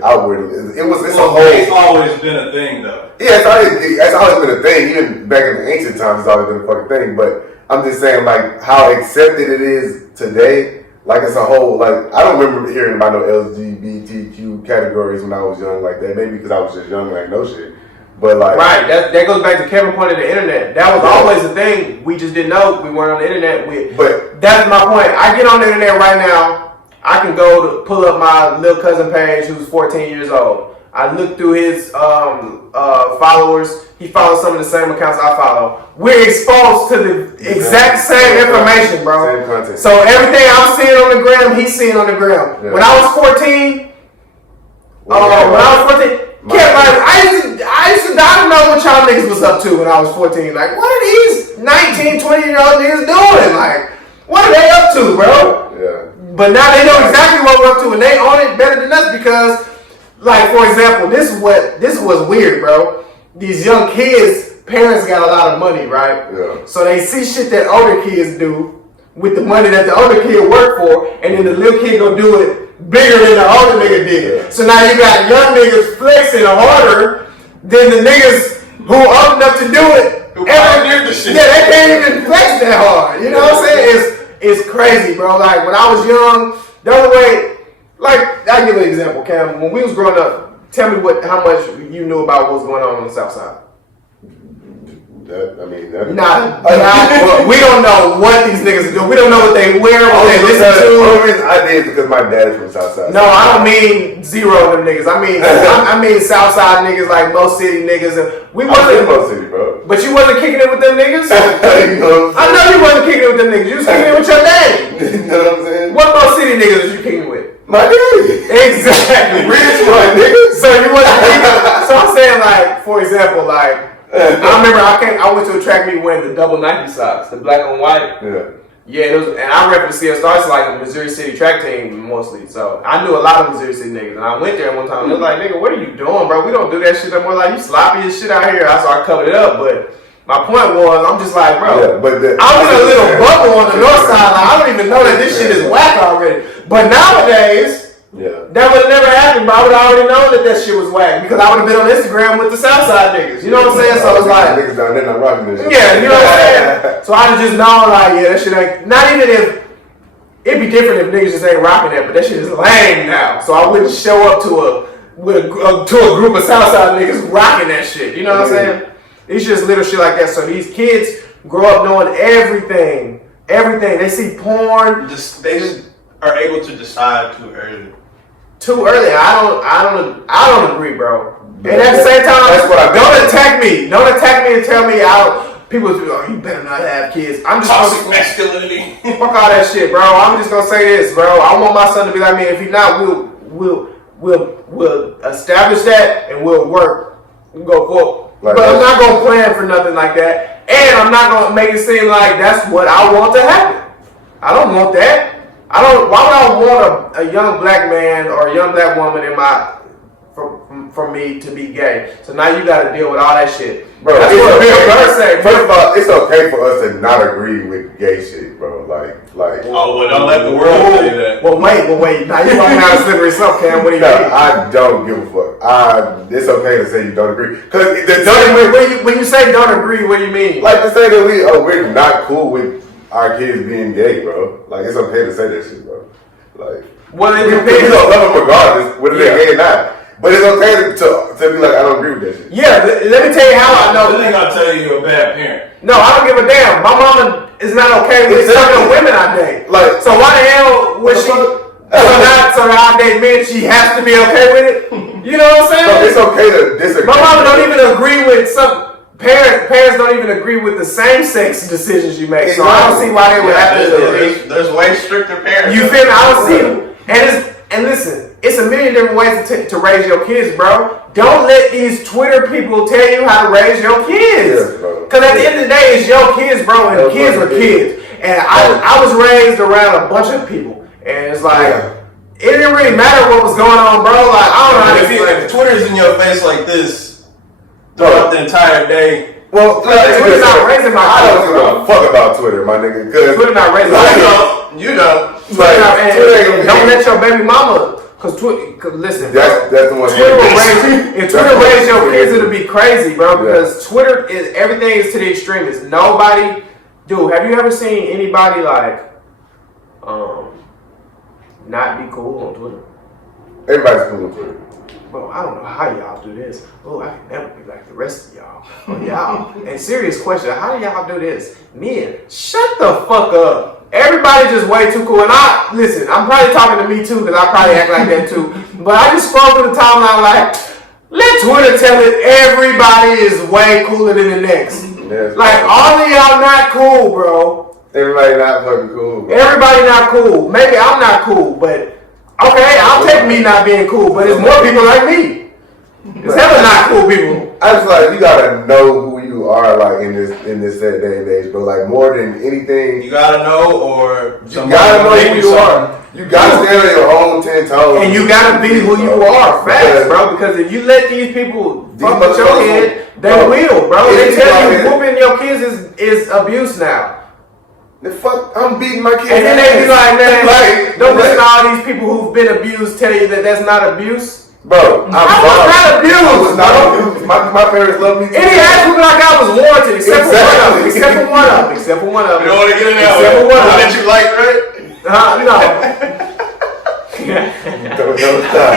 outward. It's a whole. It's always been a thing, though. Yeah, it's always been a thing. Even back in the ancient times, it's always been a fucking thing. But I'm just saying, like how accepted it is today. Like it's a whole. Like I don't remember hearing about no LGBTQ categories when I was young like that. Maybe because I was just young, like no shit. But like right, that goes back to Kevin's point of the internet. That was always the thing. We just didn't know we weren't on the internet. But that's my point. I get on the internet right now. I can go to pull up my little cousin page who's 14 years old. I look through his followers. He follows some of the same accounts I follow. We're exposed to the exact same information, bro. Same content. So everything I'm seeing on the gram, he's seeing on the gram. Yeah. When I was 14, I don't know what y'all niggas was up to when I was 14. Like, what are these 19, 20-year-old niggas doing? Like, what are they up to, bro? Yeah. But now they know exactly what we're up to, and they own it better than us because, like, for example, this was weird, bro. These young kids, parents got a lot of money, right? Yeah. So they see shit that older kids do with the money that the older kid worked for, and then the little kid gonna do it bigger than the older nigga did. Yeah. So now you got young niggas flexing harder than the niggas who old enough to do it. Who pioneered the shit. Yeah, they can't even flex that hard. You know what I'm saying? It's crazy, bro. Like when I was young, the only way, like I'll give you an example, Cam. When we was growing up, tell me how much you knew about what was going on the South Side. We don't know what these niggas do. We don't know what they wear, what they listen to. The only reason I did is because my dad's from Southside. No, I don't mean zero of them niggas. I mean Southside niggas, like most city niggas. We wasn't most city, bro. But you wasn't kicking it with them niggas. You know I know you wasn't kicking it with them niggas. You was kicking it with your daddy. You know what I'm saying? What most city niggas was you kicking with? My daddy. Exactly. Rich one, nigga. So you wasn't kicking. So I'm saying, like, for example, like. I remember I went to a track meet wearing the double Nike socks, the black and white. Yeah, and I repped the CSR, it's like a Missouri City track team mostly. So I knew a lot of Missouri City niggas, and I went there one time. And they was like, "Nigga, what are you doing, bro? We don't do that shit no more. Like you sloppy as shit out here." So I covered it up, but my point was, I'm just like, bro, I was in a little bubble on the north side. Like, I don't even know that this shit is whack already. But nowadays. Yeah. That would have never happened, but I would have already known that shit was whack because I would have been on Instagram with the Southside niggas. You know what I'm saying? So it's like niggas down there not rocking this shit. Yeah, you know what I'm saying? So I just known like, yeah, that shit ain't not even if it'd be different if niggas just ain't rocking that, but that shit is lame now. So I wouldn't show up to a group of Southside niggas rocking that shit. You know what I'm saying? It's just little shit like that. So these kids grow up knowing everything. Everything. They see porn. They just are able to decide too early. Too early. I don't agree, bro. And at the same time, that's what don't attack me. Don't attack me and tell me people be like, you better not have kids. I'm just toxic masculinity. Fuck all that shit, bro. I'm just gonna say this, bro. I want my son to be like me. If he's not, we'll establish that and we'll work. We'll go forward. Like but I'm not gonna plan for nothing like that. And I'm not gonna make it seem like that's what I want to happen. I don't want that. Why would I want a young black man or a young black woman for me to be gay? So now you got to deal with all that shit, bro. That's what Bill Burr said. First of all, it's okay for us to not agree with gay shit, bro. Like. Oh, well, don't let the world tell you that. Well, wait. Now you walking out of slippery slope, Cam. What do you mean? I don't give a fuck. It's okay to say you don't agree. Cause when you say don't agree, what do you mean? Like to say that we're not cool with our kids being gay, bro. Like it's okay to say that shit, bro. Like, well, it we don't love them regardless, whether they're gay or not. But it's okay to be like, I don't agree with that shit. Yeah, let me tell you how I know. This ain't gonna tell you you're a bad parent. No, I don't give a damn. My mama is not okay with some of the women I date. Like, so why the hell would she? So I date men, she has to be okay with it. You know what I'm saying? No, it's okay to disagree. My mama don't even agree with some. Parents don't even agree with the same sex decisions you make, so I don't see why they would have to agree. There's way stricter parents. You feel me? I don't see them. And listen, it's a million different ways to raise your kids, bro. Don't let these Twitter people tell you how to raise your kids. Because at the end of the day, it's your kids, bro, and kids are kids. And I was raised around a bunch of people, and it's like, it didn't really matter what was going on, bro. Like, I don't know how to feel. If Twitter's in your face like this throughout the entire day. Well, Twitter's not raising my kids. I don't give a fuck about Twitter, my nigga. Twitter not raising my kids. You don't. Don't let your baby mama, cause listen, that's the one. Twitter will raise. If Twitter raise your kids, it'll be crazy, bro. Because Twitter is everything is to the extreme. It's nobody. Dude, have you ever seen anybody like, not be cool on Twitter? Everybody's cool on Twitter. Bro, I don't know how y'all do this. Oh, I can never be like the rest of y'all. Oh, y'all. And serious question, how do y'all do this? Men, shut the fuck up. Everybody just way too cool. And I'm probably talking to me too, because I probably act like that too. But I just scroll through the timeline like, let Twitter tell it everybody is way cooler than the next. Yes, like, all of y'all not cool, bro. Everybody not fucking cool, bro. Everybody not cool. Maybe I'm not cool, but okay, I'll take me not being cool, but it's more people like me. It's hella not cool people. I just like, you gotta know who you are, like in this day and age, but like more than anything, you gotta know, or you gotta know who you are. You gotta stand on your own 10 toes. And you gotta be who you are, facts, bro. Because if you let these people fuck with your head, they will, bro. They tell you whooping your kids is abuse now. The fuck, I'm beating my kids. And then they be like, man, like, don't listen to all these people who've been abused tell you that that's not abuse. Bro, I was not abused. I was not abused. My parents love me too. Any ass whooping I got was warranted, except for one of them. Except for one of them. Except for one of them. You don't want to get in there. Except for one of them. That you like, right? No. Don't stop.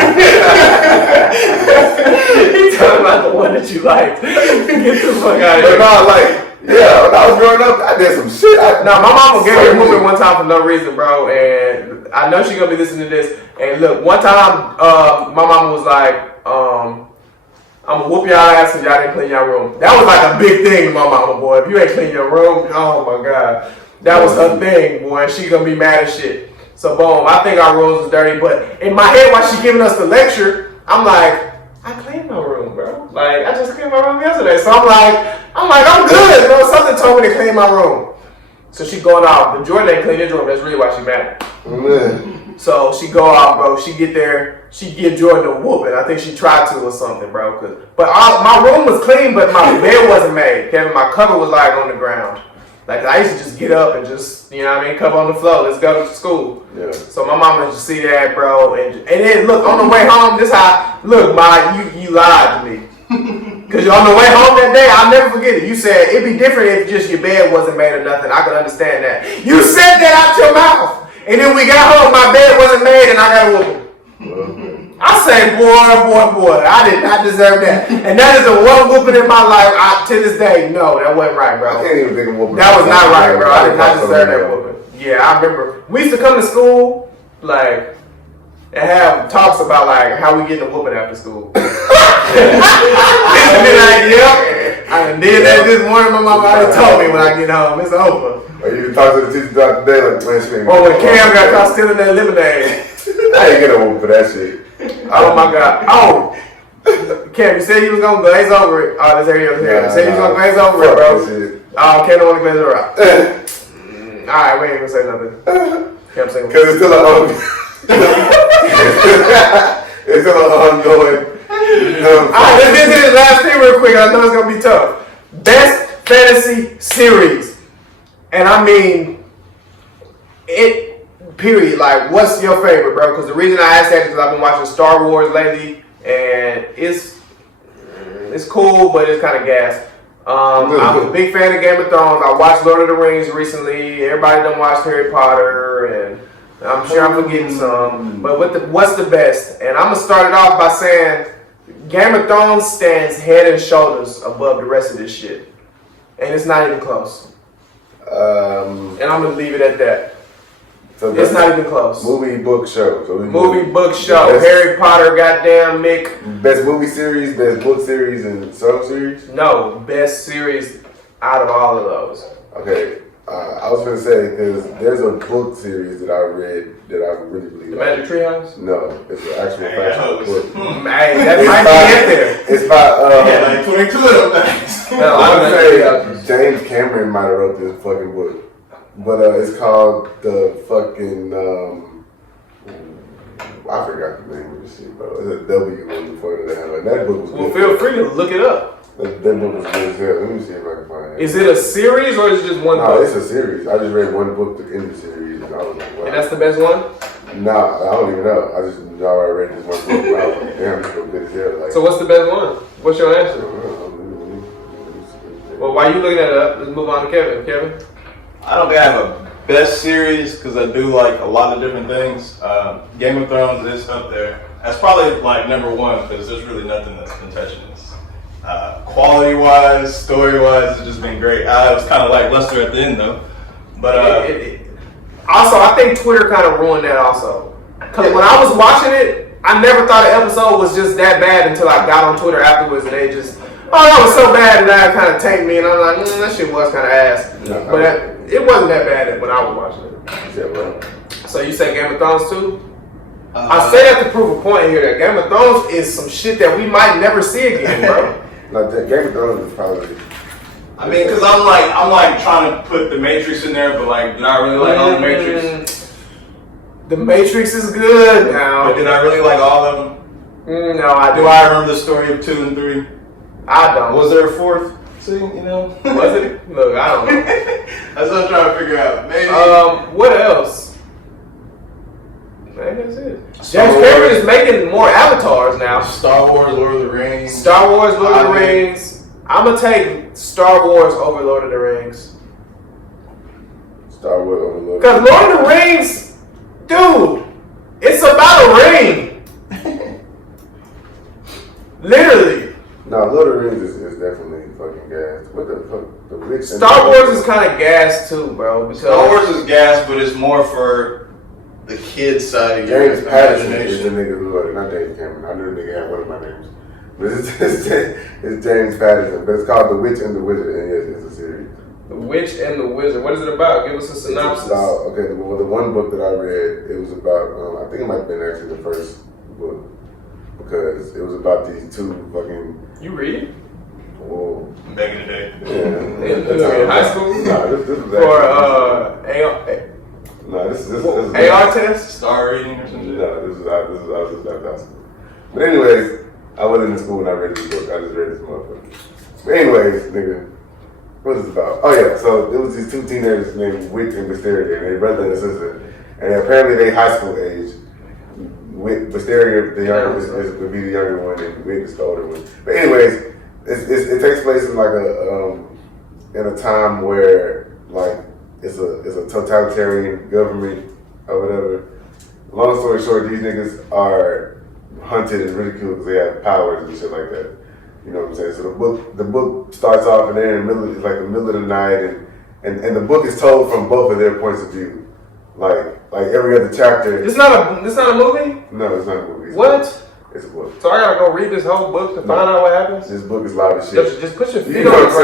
He's talking about the one that you liked. Get the fuck out of here. But no, like, yeah, when I was growing up, I did some shit. My mama gave me a whooping one time for no reason, bro. And I know she gonna be listening to this. And look, one time, my mama was like, I'm gonna whoop y'all ass because y'all didn't clean your room. That was like a big thing to my mama, boy. If you ain't clean your room, oh my God. That was her thing, boy. She gonna be mad as shit. So boom, I think our rooms was dirty, but in my head while she giving us the lecture, I'm like, I cleaned my room, bro. Like, I just cleaned my room yesterday. So I'm good, bro. Something told me to clean my room. So she going off. But Jordan ain't clean his room. That's really why she mad. Man. So she go off, bro. She get there. She give Jordan a whooping. I think she tried to or something, bro. My room was clean, but my bed wasn't made. Kevin, my cover was like on the ground. Like, I used to just get up and just, you know what I mean, cover on the floor. Let's go to school. Yeah. So my mama just see that, bro. And then, look, on the way home, this how, look, Ma, you lied to me. Because on the way home that day, I'll never forget it. You said, it'd be different if just your bed wasn't made or nothing. I could understand that. You said that out your mouth. And then we got home, my bed wasn't made, and I got a whooping. I say, boy, I did not deserve that. And that is the one whooping in my life. To this day, no, that wasn't right, bro. I can't even think of whooping. That was not right, bro. I did not deserve that whooping. Yeah, I remember. We used to come to school, like, and have talks about, like, how we getting a whooping after school. We used to be like, yep, I done did that this morning. My mama already told me when I get home. It's over. Or you talk to the teacher throughout the day, like, man, she ain't Or when Cam got caught stealing that lemonade. I ain't get a whoop for that shit. Oh my God. Oh. Cam, you said you was going to glaze over it. Oh, let's hear you. You said you was going to glaze over it, bro. Oh, Cam don't want to glaze over it. Alright, we ain't going to say nothing. Cam saying because it's still an it's still an ongoing. Alright, let's get to this last thing real quick. I know it's going to be tough. Best fantasy series. And I mean, period. Like, what's your favorite, bro? Because the reason I asked that is because I've been watching Star Wars lately, and it's cool, but it's kind of gas. I'm a big fan of Game of Thrones. I watched Lord of the Rings recently. Everybody done watched Harry Potter, and I'm sure I'm forgetting some. But what's the best? And I'm gonna start it off by saying Game of Thrones stands head and shoulders above the rest of this shit, and it's not even close. And I'm gonna leave it at that. So it's not even close. Movie, book, show. So book, show. Harry Potter, goddamn Mick. Best movie series, best book series, and show series? No, best series out of all of those. Okay, I was gonna say, because there's a book series that I read that I really believe. The Magic Treehouse? No, it's an actual factual book. Hey, that might be in there. It's by, yeah, like 22 of them things. No, I would say James Cameron might have wrote this fucking book. But it's called the fucking, I forgot the name of the shit, bro. It's a W one before that. And that book was good. Well, feel free to look it up. That book was good as hell. Let me see if I can find it. Is it a series or is it just one book? No, it's a series. I just read one book in the series. And I was like, wow. And that's the best one? Nah, I don't even know. I just know I read this one book. And I was like, damn, this book good as hell. Like, so what's the best one? What's your answer? Well, while you looking at it up, let's move on to Kevin. Kevin? I don't think I have a best series because I do like a lot of different things. Game of Thrones is up there. That's probably like number one because there's really nothing that's been touching this. Quality wise, story wise, it's just been great. I was kind of like Lester at the end though. But also, I think Twitter kind of ruined that also. Because when I was watching it, I never thought an episode was just that bad until I got on Twitter afterwards and they just, oh, that was so bad, and that kind of tanked me, and I'm like, that shit was kind of ass. No, but it wasn't that bad when I was watching it. Yeah, bro. So you say Game of Thrones too? I say that to prove a point here that Game of Thrones is some shit that we might never see again, bro. Like that Game of Thrones is probably. I mean, because I'm like trying to put the Matrix in there, but like, do I really like all the Matrix? The Matrix is good now. But did I really like all of them? No, I Do I remember the story of 2 and 3? I don't. Was there a 4th? See, you know? Was it? Look, I don't know. That's what I'm trying to figure out. Maybe. What else? Maybe that's it. Star James Wars. Cameron is making more avatars now. Star Wars, Lord of the Rings. Star Wars, Lord of the Rings. I'm gonna take Star Wars over Lord of the Rings. Star Wars over Lord. Because Lord of the Rings, dude, it's about a ring. Literally. No, Lord of the Rings is definitely fucking gas. What the fuck? The Witch. Star Wars is kind of gas too, bro. Because Star Wars is gas, but it's more for the kid side of your James Patterson is the imagination. nigga who, not James Cameron. I knew the nigga had one of my names. But it's James Patterson. But it's called The Witch and the Wizard, and yes, it's a series. The Witch and the Wizard. What is it about? Give us a synopsis. It's about, okay, the one book that I read, it was about, I think it might have been actually the first book. Because it was about these two fucking, You read? whoa. Back in the day. Yeah. In high school? Nah, this was For actually, no, this AR test? Star reading or something. No, this was I was just after high school. But anyways, I wasn't in school when I read this book. I just read this motherfucker. But anyways, nigga, what is it about? Oh yeah, so it was these two teenagers named Wit and Wisteria, and their brother and sister, and apparently they high school age. Wisteria, the younger, would be the younger one, and Wit is the older one. But anyways, it takes place in like in a time where like it's a totalitarian government or whatever. Long story short, these niggas are hunted and ridiculed because they have powers and shit like that. You know what I'm saying? So the book starts off and they're in the middle, it's like the middle of the night, and the book is told from both of their points of view. Like every other chapter. It's not a movie? No, it's not a movie. What? It's a book. So I gotta go read this whole book to find out what happens? This book is live as shit. Just put your You feet know on what the I'm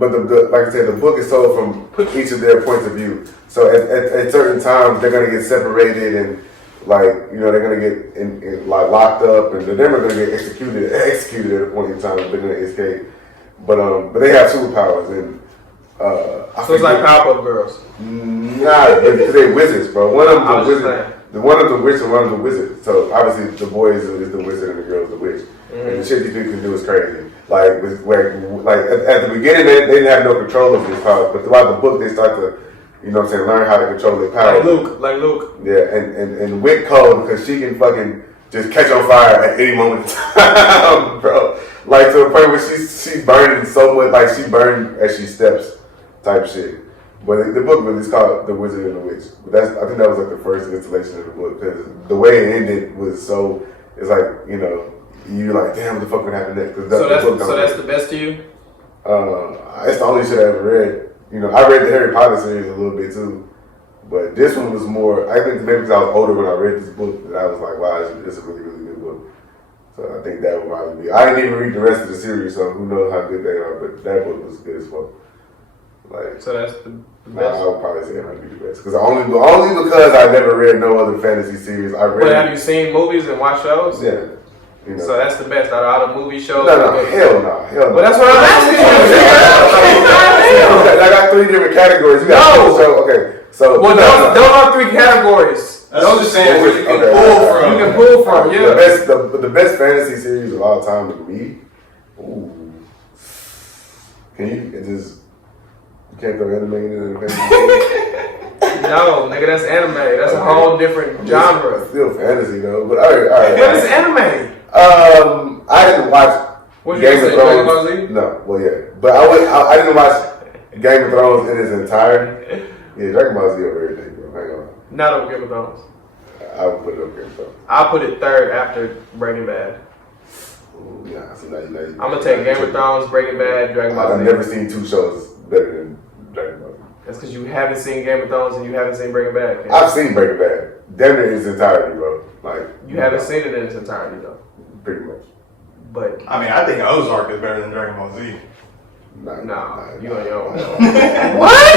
ground. saying? But like I said, the book is told from each of their points of view. So at certain times they're gonna get separated and like they're gonna get in like locked up and then they're gonna get executed at a point in time. They're gonna escape. But they have superpowers and So it's like Powerpuff Girls. Nah, they're wizards, bro. One of I them's was a just wizard. One of the witch and one of the wizard. So obviously the boy is the wizard and the girl is the witch. And the shit these people can do is crazy. Like at the beginning they didn't have no control over these powers, but throughout the book they start to, learn how to control their powers. Like Luke. Yeah, and Wit cold because she can fucking just catch on fire at any moment in time, bro. Like to the point where she's burning so much, like she burned as she steps, type shit. But the book really is called The Wizard and the Witch. But I think that was like the first installation of the book because the way it ended was so. It's like you're like, damn, what the fuck would happen next? So that's the best to you? It's the only shit I ever read. I read the Harry Potter series a little bit too, but this one was more. I think maybe because I was older when I read this book, that I was like, wow, it's a really, really good book. So I think that would probably be. I didn't even read the rest of the series, so who knows how good they are. But that book was good as fuck. Like, so that's the nah, best. I would probably say it might be the best because only because I never read no other fantasy series. I read. But have you seen movies and watched shows? Yeah. So that's the best out of all the movie shows? No, hell no. But that's what I'm asking you. I got 3 different categories. You got okay. So well, those are 3 categories. That's what I'm saying. Where you can Okay. pull from. You can pull from, yeah. The best fantasy series of all time to me. Ooh. Can you can't throw anime in the fantasy series? No, nigga, that's anime. That's a whole different genre. It's still fantasy though. But all right. What is anime? I didn't watch What Game you of say, Thrones. Dragon Ball Z? No, well yeah, but I didn't watch Game of Thrones in its entirety. Yeah, Dragon Ball Z over everything, bro. Hang on. Not over Game of Thrones. I would put it up Game of Thrones. I'll put it 3rd after Breaking Bad. Ooh, yeah, so now I'm gonna take Game of Thrones, Breaking Bad, Dragon Ball Z. I've never seen 2 shows better than Dragon Ball Z. That's because you haven't seen Game of Thrones and you haven't seen Breaking Bad. Okay? I've seen Breaking Bad. Damn near its entirety, bro. Like You haven't seen it in its entirety though. pretty much. But I mean, I think Ozark is better than Dragon Ball Z. nah, you on your own. What?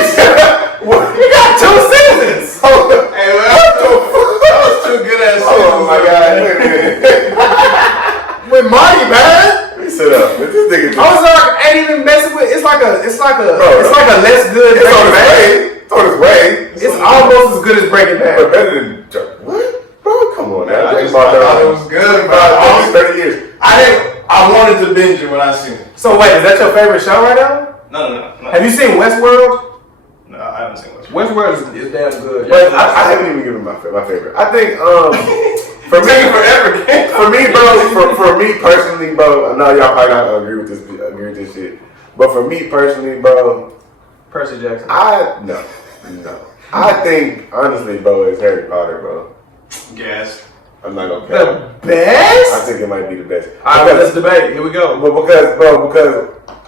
You got 2 seasons. Hey, that was 2 good ass seasons. Oh my god! Wait a minute. With Marty, man. Let me sit up. This nigga. Ozark ain't even messing with. It's like a Bro, less good It's on Breaking its Bad. way. It's on its way. It's almost as good as Breaking But Bad. better than farther I thought on. it was good, bro. Almost 30 years. I wanted to binge it when I seen it. So wait, is that your favorite show right now? No. Have you seen Westworld? No, I haven't seen it. Westworld is damn good. But I haven't even given my favorite. I think for me, forever. for me, bro, for me personally, bro, I know y'all probably not agree with this shit. But for me personally, bro, Percy Jackson. no. I think honestly, bro, it's Harry Potter, bro. Gas. I'm not gonna The count. best? I think it might be the best. Alright, well, let's debate. Here we go. But because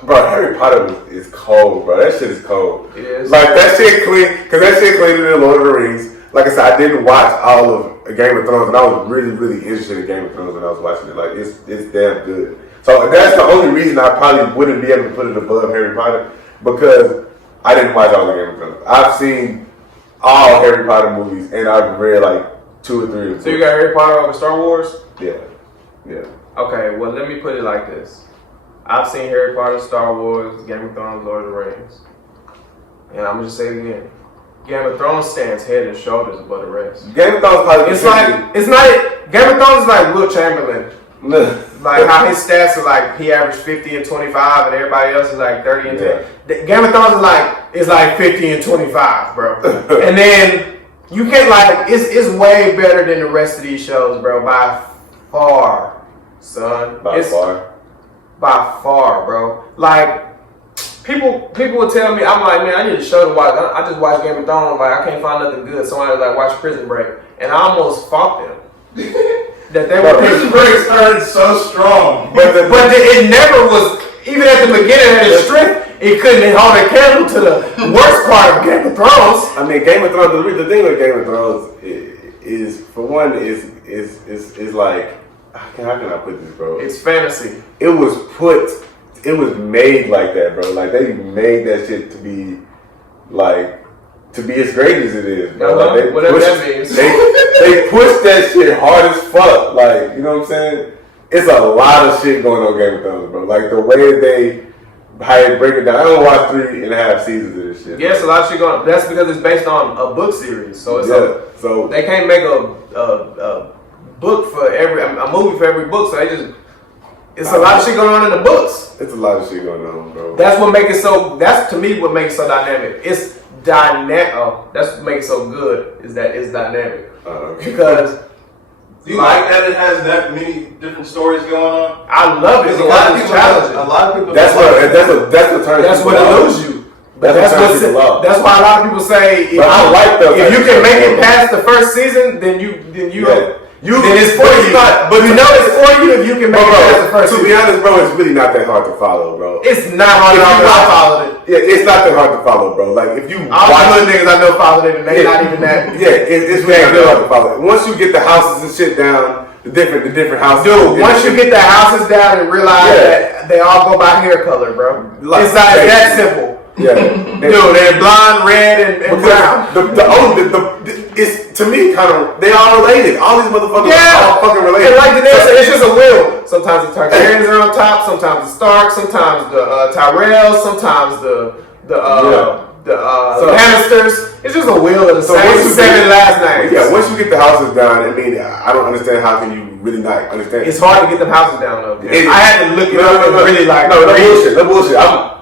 Harry Potter is cold, bro. That shit is cold. It is. Like that shit clean, cause that shit cleaner than Lord of the Rings. Like I said, I didn't watch all of Game of Thrones, and I was really, really interested in Game of Thrones when I was watching it. Like it's damn good. So that's the only reason I probably wouldn't be able to put it above Harry Potter, because I didn't watch all the Game of Thrones. I've seen all Harry Potter movies, and I've read like 2 or 3 of them. So you got Harry Potter over Star Wars? Yeah. Okay, well let me put it like this. I've seen Harry Potter, Star Wars, Game of Thrones, Lord of the Rings. And I'm gonna just say it again. Game of Thrones stands head and shoulders above the rest. Game of Thrones probably It's not Game of Thrones is like Will Chamberlain. Like how his stats are like he averaged 50 and 25 and everybody else is like 30 and 10. The Game of Thrones is like 50 and 25, bro. And then you can't like it's way better than the rest of these shows, bro, by far, son. By far, bro. Like people would tell me, I'm like, man, I need a show to watch. I just watched Game of Thrones, like I can't find nothing good. Somebody was like, watch Prison Break, and I almost fought them. That they were Prison Break started so strong, but it never was. Even at the beginning, it had its strength. It couldn't hold a candle to the worst part of Game of Thrones. I mean, Game of Thrones. The thing with Game of Thrones is for one, is like, how can I put this, bro? It's fantasy. It was made like that, bro. Like they made that shit to be as great as it is, bro. Like, whatever that means. They pushed that shit hard as fuck. Like, you know what I'm saying? It's a lot of shit going on Game of Thrones, bro. Like the way how they break it down. I don't watch 3.5 seasons of this shit. Yes, bro. A lot of shit going on. That's because it's based on a book series. So it's so they can't make a book for a movie for every book. So it's a lot of shit going on in the books. It's a lot of shit going on, bro. That's what makes it so. That's to me what makes it so dynamic. It's dynamic. Oh, that's what makes it so good. Is that it's dynamic because. Do you like that it has that many different stories going on? I love it. Because a lot of people. That's what eludes you. That's why a lot of people say if you can make it past the first season, then it's for you. But you know it's for you if you can make it past the first season. To be honest, bro, it's really not that hard to follow, bro. It's not hard to follow. I followed it. Yeah, it's not that hard to follow, bro. Like if you all the hood niggas I know followed it, and they not even that. Yeah, it's really not that hard to follow. Once you get the houses and shit down, the different houses. Dude, once you get the houses down and realize that they all go by hair color, bro. It's not that simple. Yeah, dude, they're blonde, red, and brown. It's to me kind of they all related. All these motherfuckers are all fucking related. And like the name said, it's just a wheel. Sometimes the Targaryens are on top. Sometimes the Stark. Sometimes the Tyrells. Sometimes the Lannisters. It's just a wheel of the same 7 last names. Yeah, once you get the houses down, I mean, I don't understand how can you really not understand. It's hard to get them houses down though. I had to look it up and really like. No bullshit.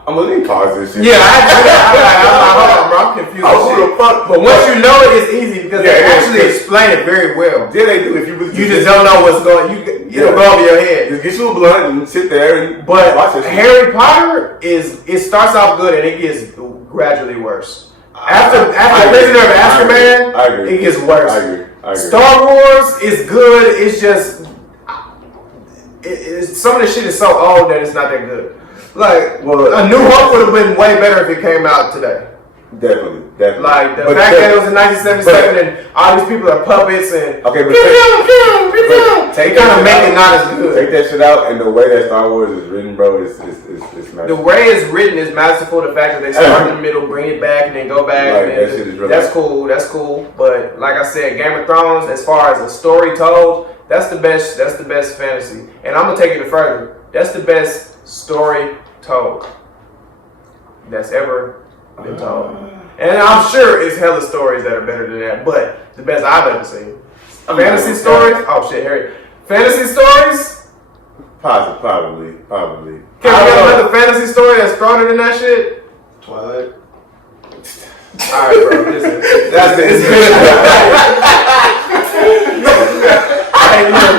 I'm gonna pause this shit. Yeah, I'm confused. But once you know it, it's easy because they actually explain it very well. Yeah, they do. If you really you just don't know what's going. It'll go over your head. Just get you a blunt and sit there and watch it. Harry Potter it starts off good and it gets gradually worse. After Prisoner of Azkaban, it gets worse. I agree. Star Wars is good. It's just some of the shit is so old that it's not that good. Like, A New Hope would have been way better if it came out today. Definitely. Like, the fact that it was in 1977 and all these people are puppets and... Okay, but take kind of make it not as good. Take that shit out, and the way that Star Wars is written, bro, is magical. The way it's written is masterful. The fact that they start in the middle, bring it back, and then go back. Like, that shit is really that's cool. But like I said, Game of Thrones, as far as a story told, that's the best fantasy. And I'm going to take it further. That's the best story told that's ever been told. And I'm sure it's hella stories that are better than that, but the best I've ever seen. Fantasy stories? Oh shit, Harry. Fantasy stories? Probably. Can we get another fantasy story that's stronger than that shit? Twilight. Alright, bro, listen. That's the Hey, look.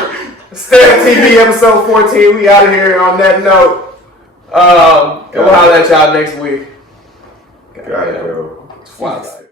Stand TV episode 14. We out of here on that note. And we'll holler at y'all next week. Gotta go. Twilight.